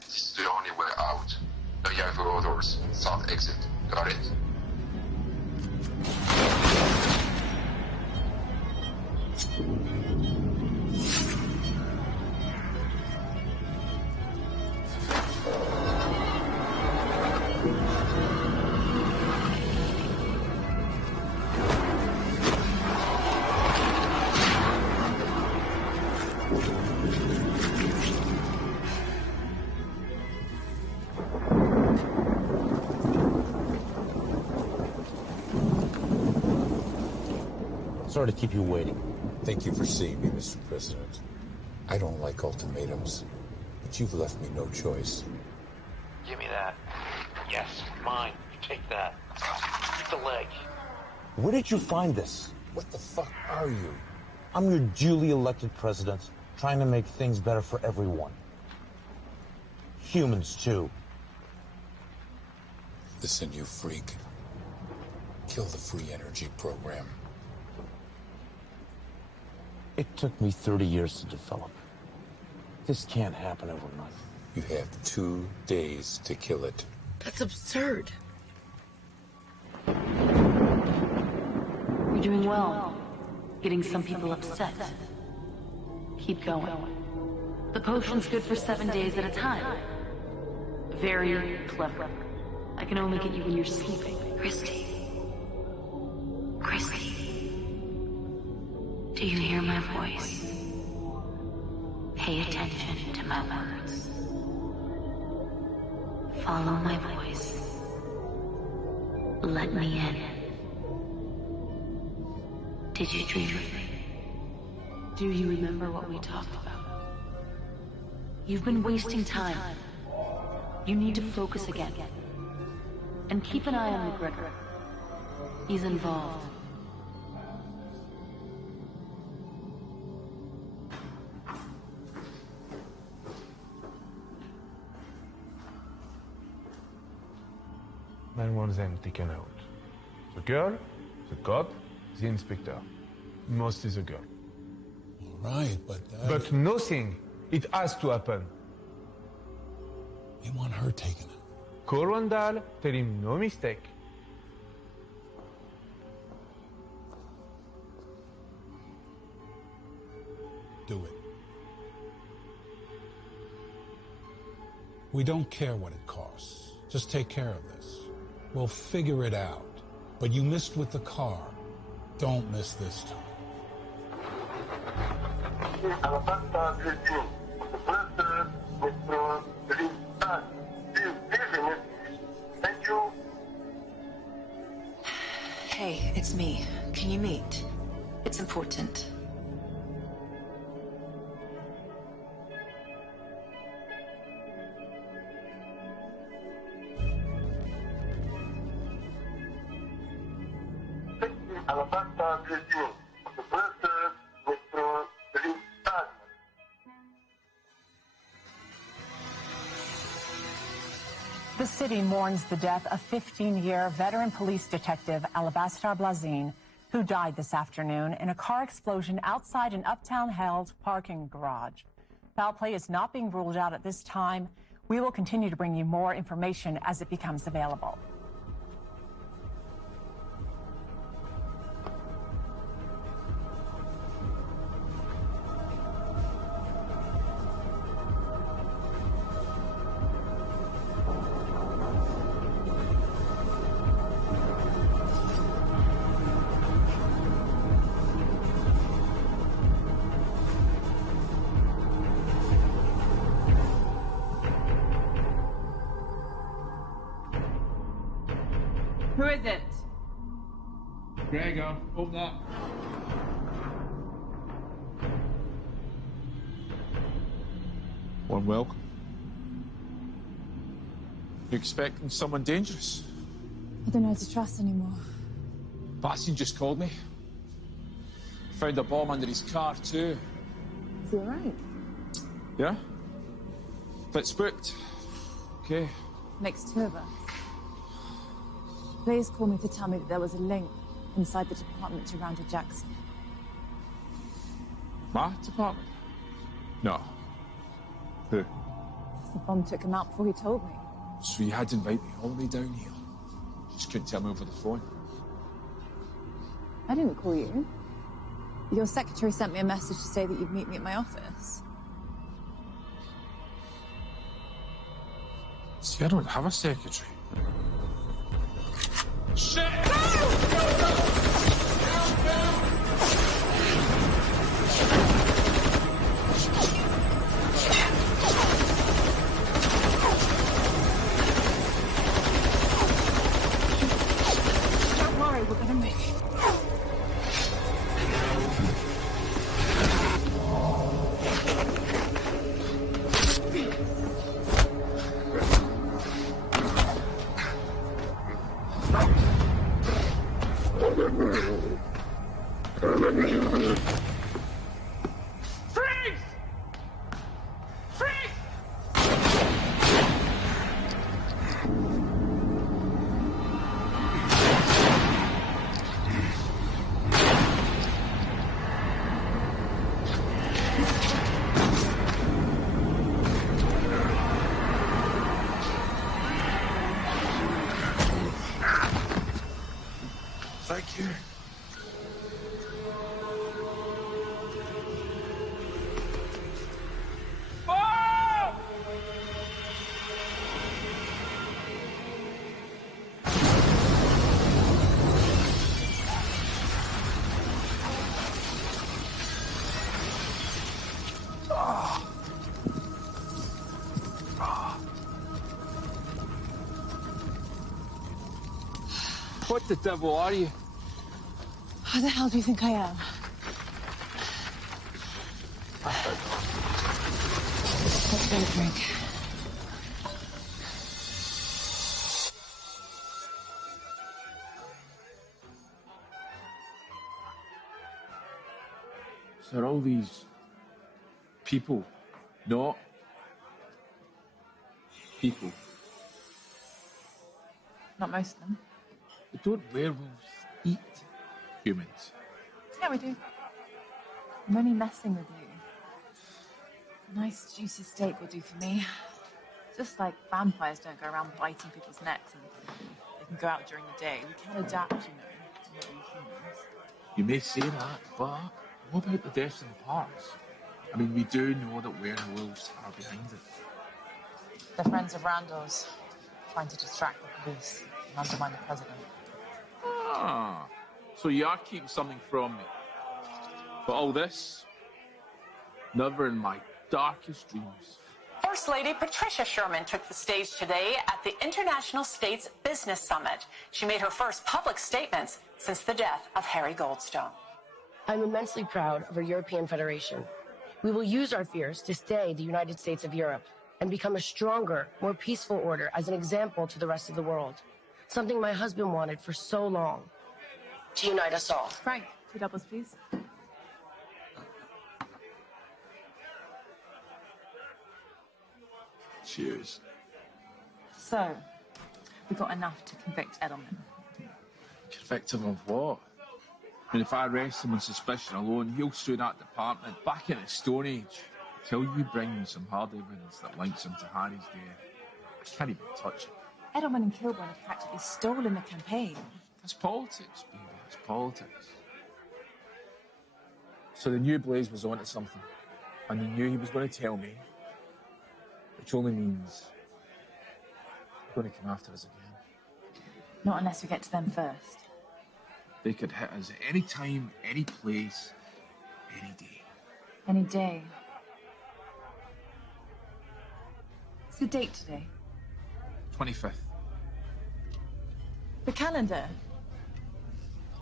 This is the only way out. No Yahoo orders. South exit. Got it? Sorry to keep you waiting. Thank you for seeing me, Mr. President. I don't like ultimatums, but you've left me no choice. Give me that. Yes, mine. You take that. Eat the leg. Where did you find this? What the fuck are you? I'm your duly elected president, trying to make things better for everyone. Humans, too. Listen, you freak. Kill the free energy program. It took me 30 years to develop. This can't happen overnight. You have 2 days to kill it. That's absurd. You're doing well. Getting some people upset. Keep going. The potion's good for 7 days at a time. Very clever. I can only get you when you're sleeping. Christy. Do you hear my voice? Pay attention to my words. Follow my voice. Let me in. Did you dream of me? Do you remember what we talked about? You've been wasting time. You need to focus again. And keep an eye on McGregor. He's involved. Man wants them taken out. The girl, the cop, the inspector. Mostly the girl. All right, but But nothing It has to happen. They want her taken. Call Randall, tell him no mistake. Do it. We don't care what it costs. Just take care of this. We'll figure it out. But you missed with the car. Don't miss this time. Thank you. Hey, it's me. Can you meet? It's important. The city mourns the death of 15-year veteran police detective Alabaster Blazin, who died this afternoon in a car explosion outside an Uptown Held parking garage. Foul play is not being ruled out at this time. We will continue to bring you more information as it becomes available. Who is it? Gregor, open up. One welcome. You expecting someone dangerous? I don't know how to trust anymore. Bastian just called me. Found a bomb under his car, too. Is he alright? Yeah? Bit spooked. Okay. Makes two of us. Blaze called me to tell me that there was a link inside the department to Randall Jackson. My department? No. Who? The bomb took him out before he told me. So you had to invite me all the way down here. Just couldn't tell me over the phone. I didn't call you. Your secretary sent me a message to say that you'd meet me at my office. See, I don't have a secretary. Shit! Don't worry, we're gonna make it. Thank you. What the devil are you? Who the hell do you think I am? Let's get a drink. So are all these people not people? Not most of them. But don't werewolves eat humans? Yeah, we do. I'm only messing with you. A nice juicy steak will do for me. Just like vampires don't go around biting people's necks and they can go out during the day. We can adapt, you know. We're all humans. You may say that, but what about the deaths in the parks? I mean, we do know that werewolves are behind it. They're friends of Randall's, trying to distract the police and undermine the president. Ah, so you are keeping something from me. But all this, never in my darkest dreams. First Lady Patricia Sherman took the stage today at the International States Business Summit. She made her first public statements since the death of Harry Goldstone. I'm immensely proud of our European Federation. We will use our fears to stay the United States of Europe and become a stronger, more peaceful order as an example to the rest of the world. Something my husband wanted for so long. To unite us all. Frank, 2 doubles, please. Cheers. So, we got enough to convict Edelman. Convict him of what? I mean, if I arrest him on suspicion alone, he'll sue that department back in its Stone Age. Till you bring me some hard evidence that links him to Harry's death, I can't even touch it. Edelman and Kilburn have practically stolen the campaign. That's politics, baby. It's politics. So they knew Blaze was onto something, and they knew he was going to tell me, which only means they're going to come after us again. Not unless we get to them first. They could hit us at any time, any place, any day. Any day. What's the date today? 25th. The calendar.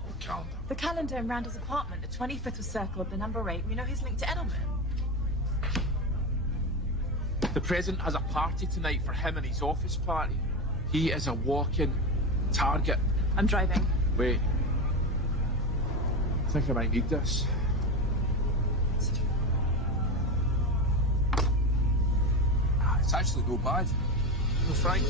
What calendar? The calendar in Randall's apartment. The 25th was circled, the number 8. We know he's linked to Edelman. The president has a party tonight for him and his office party. He is a walking target. I'm driving. Wait. I think I might need this. It's actually no bad. No, Frank.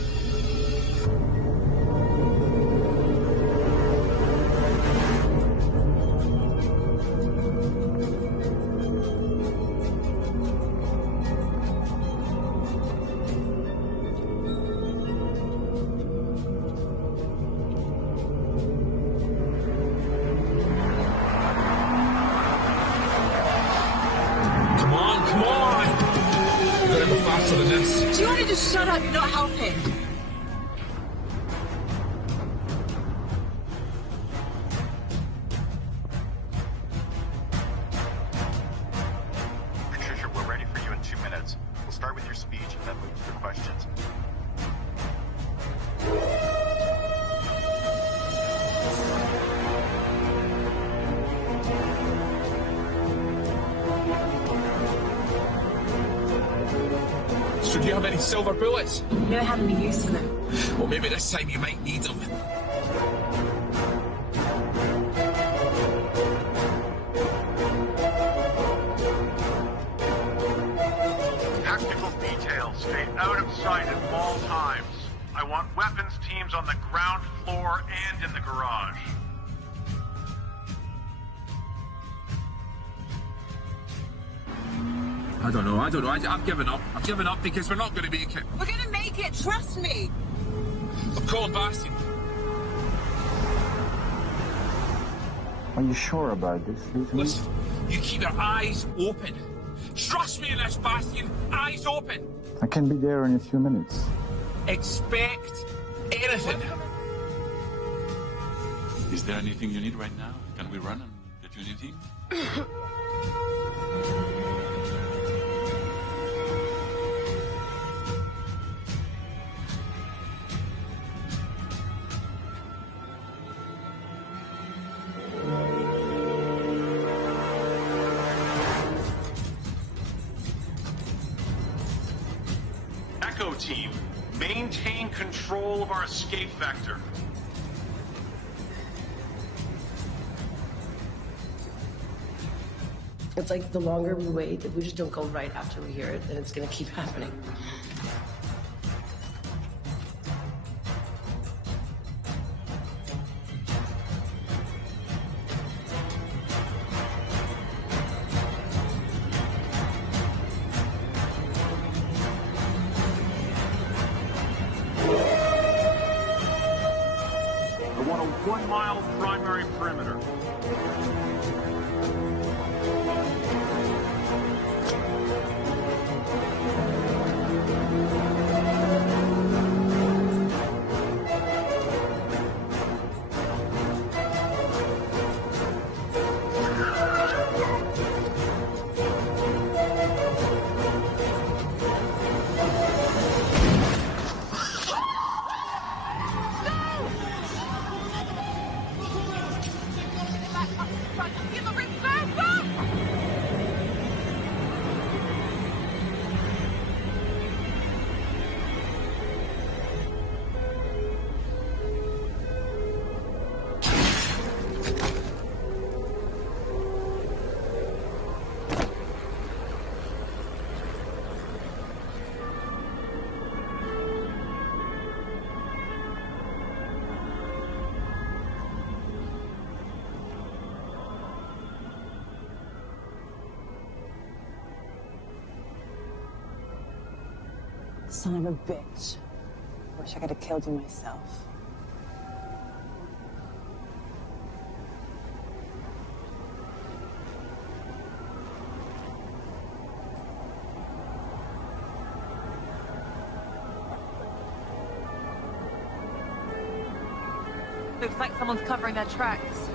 Do you want to just shut up? You're not helping. Patricia, we're ready for you in 2 minutes. We'll start with your speech and then move to your questions. So do you have any silver bullets? You never had any use for them. Well, maybe this time you might need them. Tactical details stay out of sight at all times. I want weapons teams on the ground floor and in the garage. I don't know. I've given up. I've given up because we're not going to make it. We're going to make it. Trust me. I'm calling Bastian. Are you sure about this, Lieutenant? Listen, you keep your eyes open. Trust me in this, Bastian. Eyes open. I can be there in a few minutes. Expect anything. Is there anything you need right now? Can we run and get you a new team? Echo team, maintain control of our escape vector. It's like the longer we wait, if we just don't go right after we hear it, then it's going to keep happening. I want a 1 mile primary perimeter. Son of a bitch. Wish I could have killed you myself. Looks like someone's covering their tracks.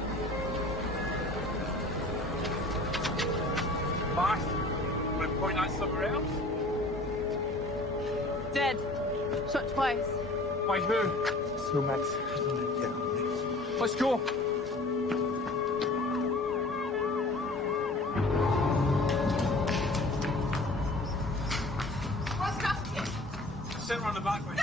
Bart, want to point out somewhere else? Dead. Shot twice. By who? So, Max, get on this. Let's go. What's Bastion? Send her on the back way.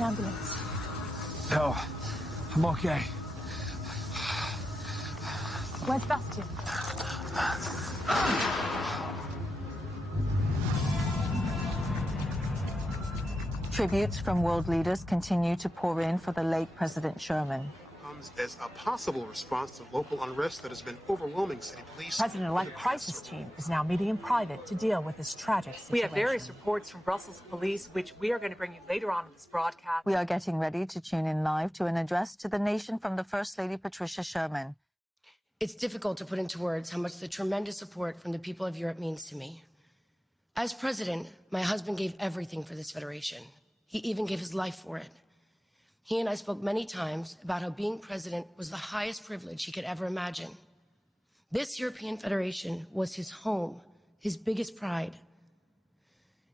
Ambulance. No, I'm okay. Where's Bastion? Tributes from world leaders continue to pour in for the late President Sherman. As a possible response to local unrest that has been overwhelming city police. President-elect crisis team is now meeting in private to deal with this tragic situation. We have various reports from Brussels police, which we are going to bring you later on in this broadcast. We are getting ready to tune in live to an address to the nation from the First Lady Patricia Sherman. It's difficult to put into words how much the tremendous support from the people of Europe means to me. As president, my husband gave everything for this federation. He even gave his life for it. He and I spoke many times about how being president was the highest privilege he could ever imagine. This European Federation was his home, his biggest pride.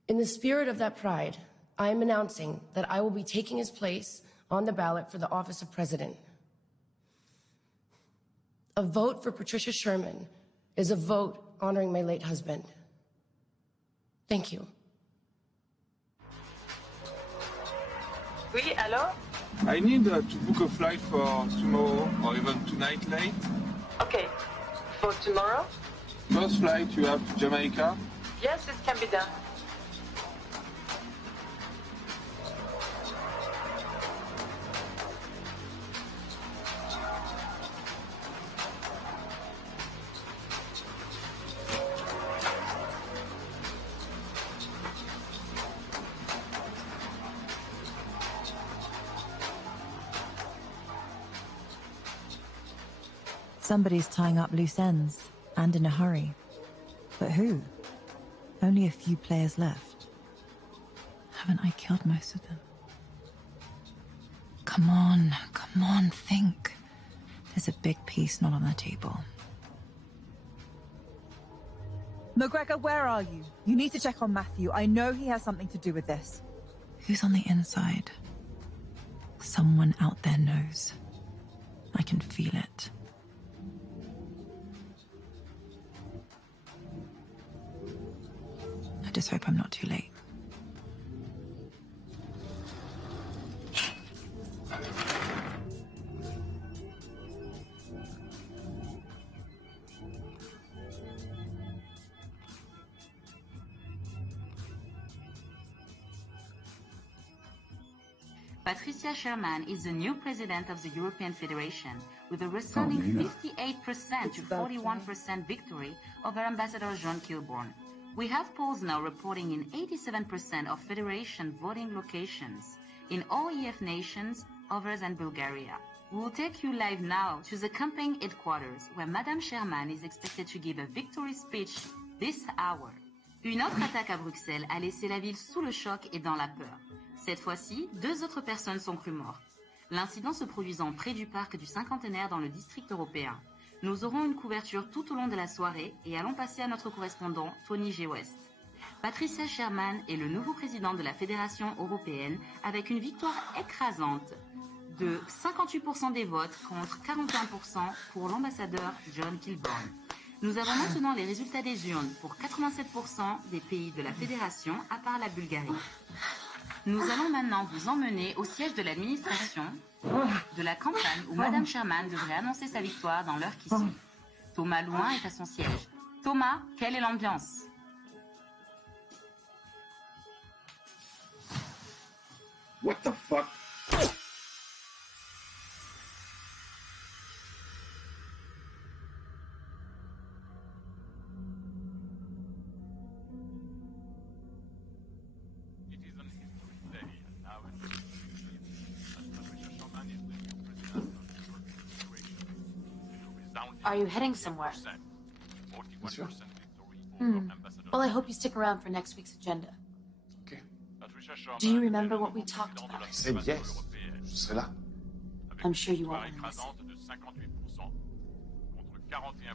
In the spirit of that pride, I am announcing that I will be taking his place on the ballot for the office of president. A vote for Patricia Sherman is a vote honoring my late husband. Thank you. Oui, allô? I need to book a flight for tomorrow or even tonight late. Okay. For tomorrow? First flight you have to Jamaica. Yes, it can be done. Somebody's tying up loose ends, and in a hurry. But who? Only a few players left. Haven't I killed most of them? Come on, think. There's a big piece not on the table. McGregor, where are you? You need to check on Matthew. I know he has something to do with this. Who's on the inside? Someone out there knows. I can feel it. I just hope I'm not too late. Patricia Sherman is the new president of the European Federation, with a resounding 58% to 41% victory over Ambassador John Kilbourne. We have polls now reporting in 87% of Federation voting locations in all EF nations other than Bulgaria. We will take you live now to the campaign headquarters, where Madame Sherman is expected to give a victory speech this hour. Une autre attaque à Bruxelles a laissé la ville sous le choc et dans la peur. Cette fois-ci, 2 autres personnes sont crues mortes. L'incident se produisant près du parc du Cinquantenaire dans le district européen. Nous aurons une couverture tout au long de la soirée et allons passer à notre correspondant Tony G. West. Patricia Sherman est le nouveau président de la Fédération européenne avec une victoire écrasante de 58% des votes contre 41% pour l'ambassadeur John Kilbourne. Nous avons maintenant les résultats des urnes pour 87% des pays de la Fédération à part la Bulgarie. Nous allons maintenant vous emmener au siège de l'administration de la campagne où Madame Sherman devrait annoncer sa victoire dans l'heure qui suit. Thomas Louin est à son siège. Thomas, quelle est l'ambiance? What the fuck? Are you heading somewhere? Sure. Well, I hope you stick around for next week's agenda. Okay. Do you remember what we talked about? I said yes. Je serai là. I'm sure you won't want to miss it.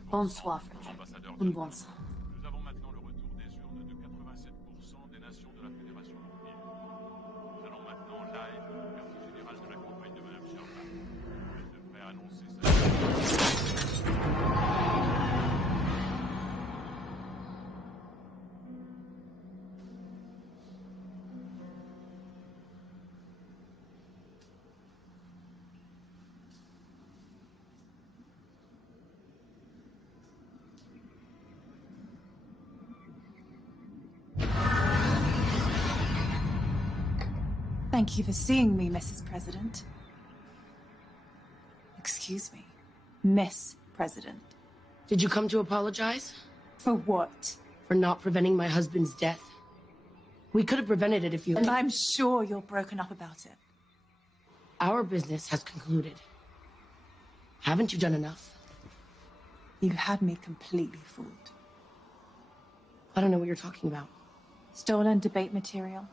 Bonsoir, Frederick. Un bon sang. Nous avons maintenant le retour des urnes de 87% des nations de la Fédération européenne. Nous allons maintenant live au quartier général de la campagne de Madame Sherman. Elle devrait annoncer sa... Thank you for seeing me, Mrs. President. Excuse me, Miss President. Did you come to apologize? For what? For not preventing my husband's death. We could have prevented it if you... And I'm sure you're broken up about it. Our business has concluded. Haven't you done enough? You had me completely fooled. I don't know what you're talking about. Stolen debate material.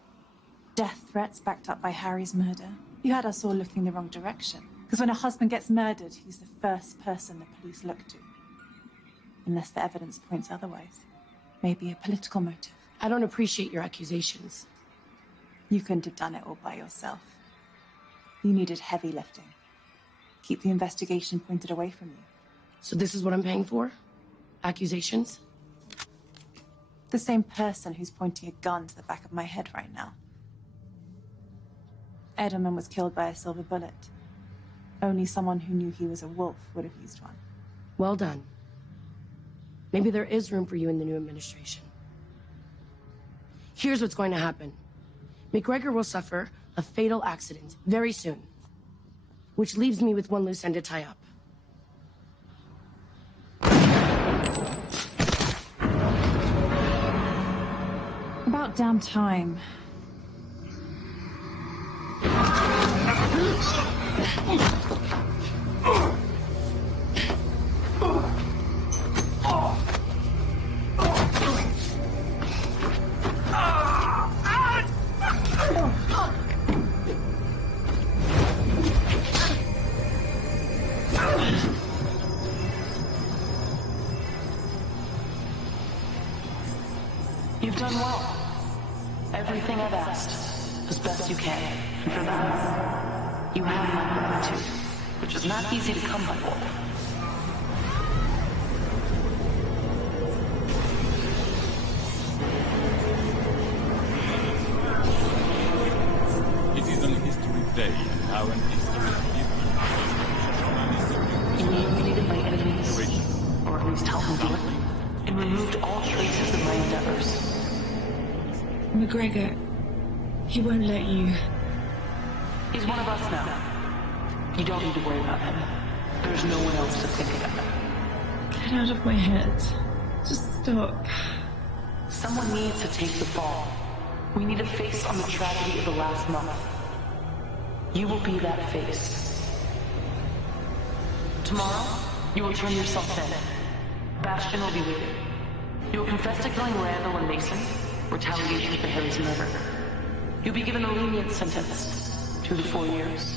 Death threats backed up by Harry's murder. You had us all looking the wrong direction. Because when a husband gets murdered, he's the first person the police look to. Unless the evidence points otherwise. Maybe a political motive. I don't appreciate your accusations. You couldn't have done it all by yourself. You needed heavy lifting. Keep the investigation pointed away from you. So this is what I'm paying for? Accusations? The same person who's pointing a gun to the back of my head right now. Edelman was killed by a silver bullet. Only someone who knew he was a wolf would have used one. Well done. Maybe there is room for you in the new administration. Here's what's going to happen. McGregor will suffer a fatal accident very soon, which leaves me with one loose end to tie up. About damn time. You've done well. Everything I've asked, as best you can. And for that, you have my gratitude, which is not easy to come by. It is an history day, and now an history is Eliminated my enemies, or at least helped me do it, and removed all traces of my endeavors. McGregor, he won't let you. He's one of us now. You don't need to worry about him. There's no one else to think about. Get out of my head. Just stop. Someone needs to take the fall. We need a face on the tragedy of the last month. You will be that face. Tomorrow, you will turn yourself in. Bastion will be with you. You will confess to killing Randall and Mason, retaliation for Harry's murder. You'll be given a lenient sentence, 2 to 4 years.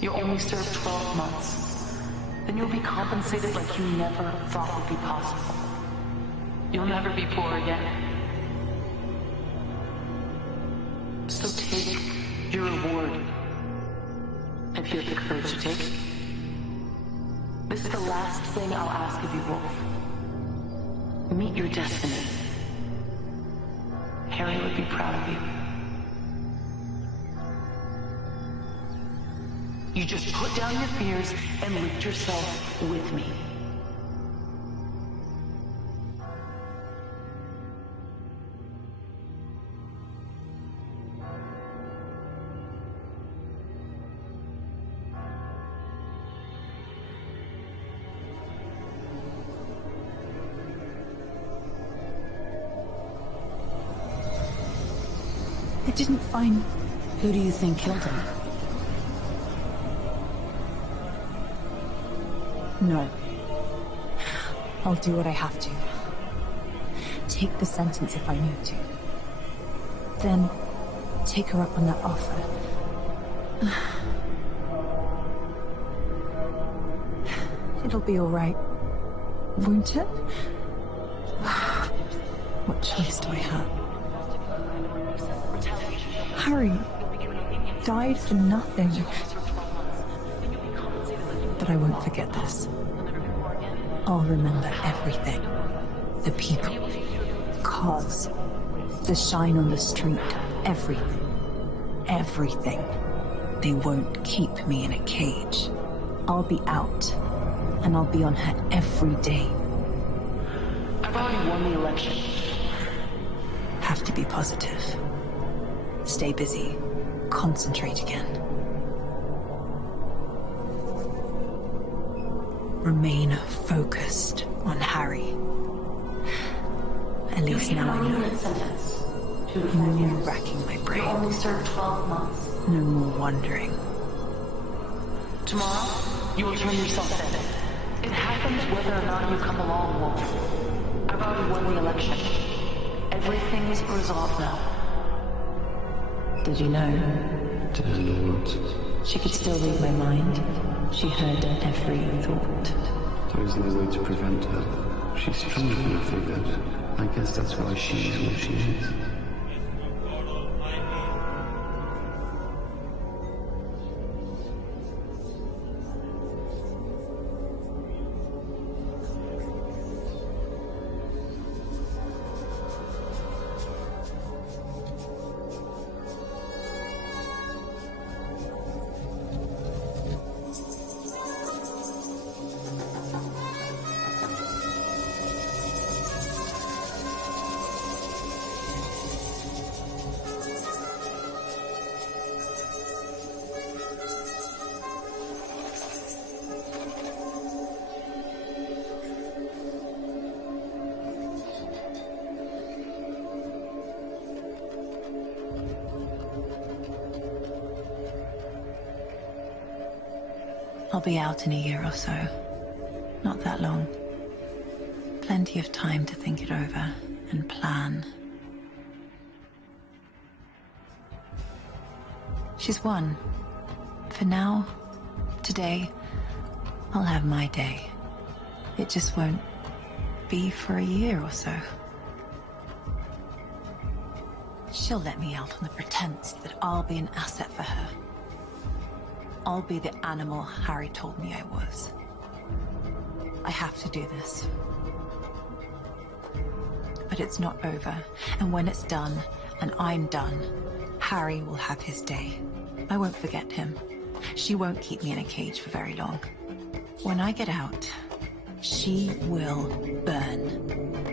You'll only serve 12 months. Then you'll be compensated like you never thought would be possible. You'll never be poor again. So take your reward, if you have the courage to take it. This is the last thing I'll ask of you, Wolf. Meet your destiny. Harry would be proud of you. You just put down your fears and lift yourself with me. I didn't find... Who do you think killed him? No. I'll do what I have to. Take the sentence if I need to. Then, take her up on that offer. It'll be all right. Won't it? What choice do I have? Harry died for nothing. But I won't forget this. I'll remember everything. The people, the cars, the shine on the street, everything. Everything. They won't keep me in a cage. I'll be out, and I'll be on her every day. I've already won the election. Have to be positive. Stay busy. Concentrate again. Remain focused on Harry. At least now I know. No more racking my brain. You only served 12 months. No more wondering. Tomorrow, you will turn yourself in. It happens whether or not you come along, Wolf. I've already won the election. Everything's resolved now. Did you know? To handle what? She could still read my mind. She heard every thought. There is no way to prevent her. She's strong enough for that. I guess that's why she is what she is. I'll be out in a year or so. Not that long. Plenty of time to think it over and plan. She's won. For now, today, I'll have my day. It just won't be for a year or so. She'll let me out on the pretense that I'll be an asset for her. I'll be the animal Harry told me I was. I have to do this. But it's not over, and when it's done, and I'm done, Harry will have his day. I won't forget him. She won't keep me in a cage for very long. When I get out, she will burn.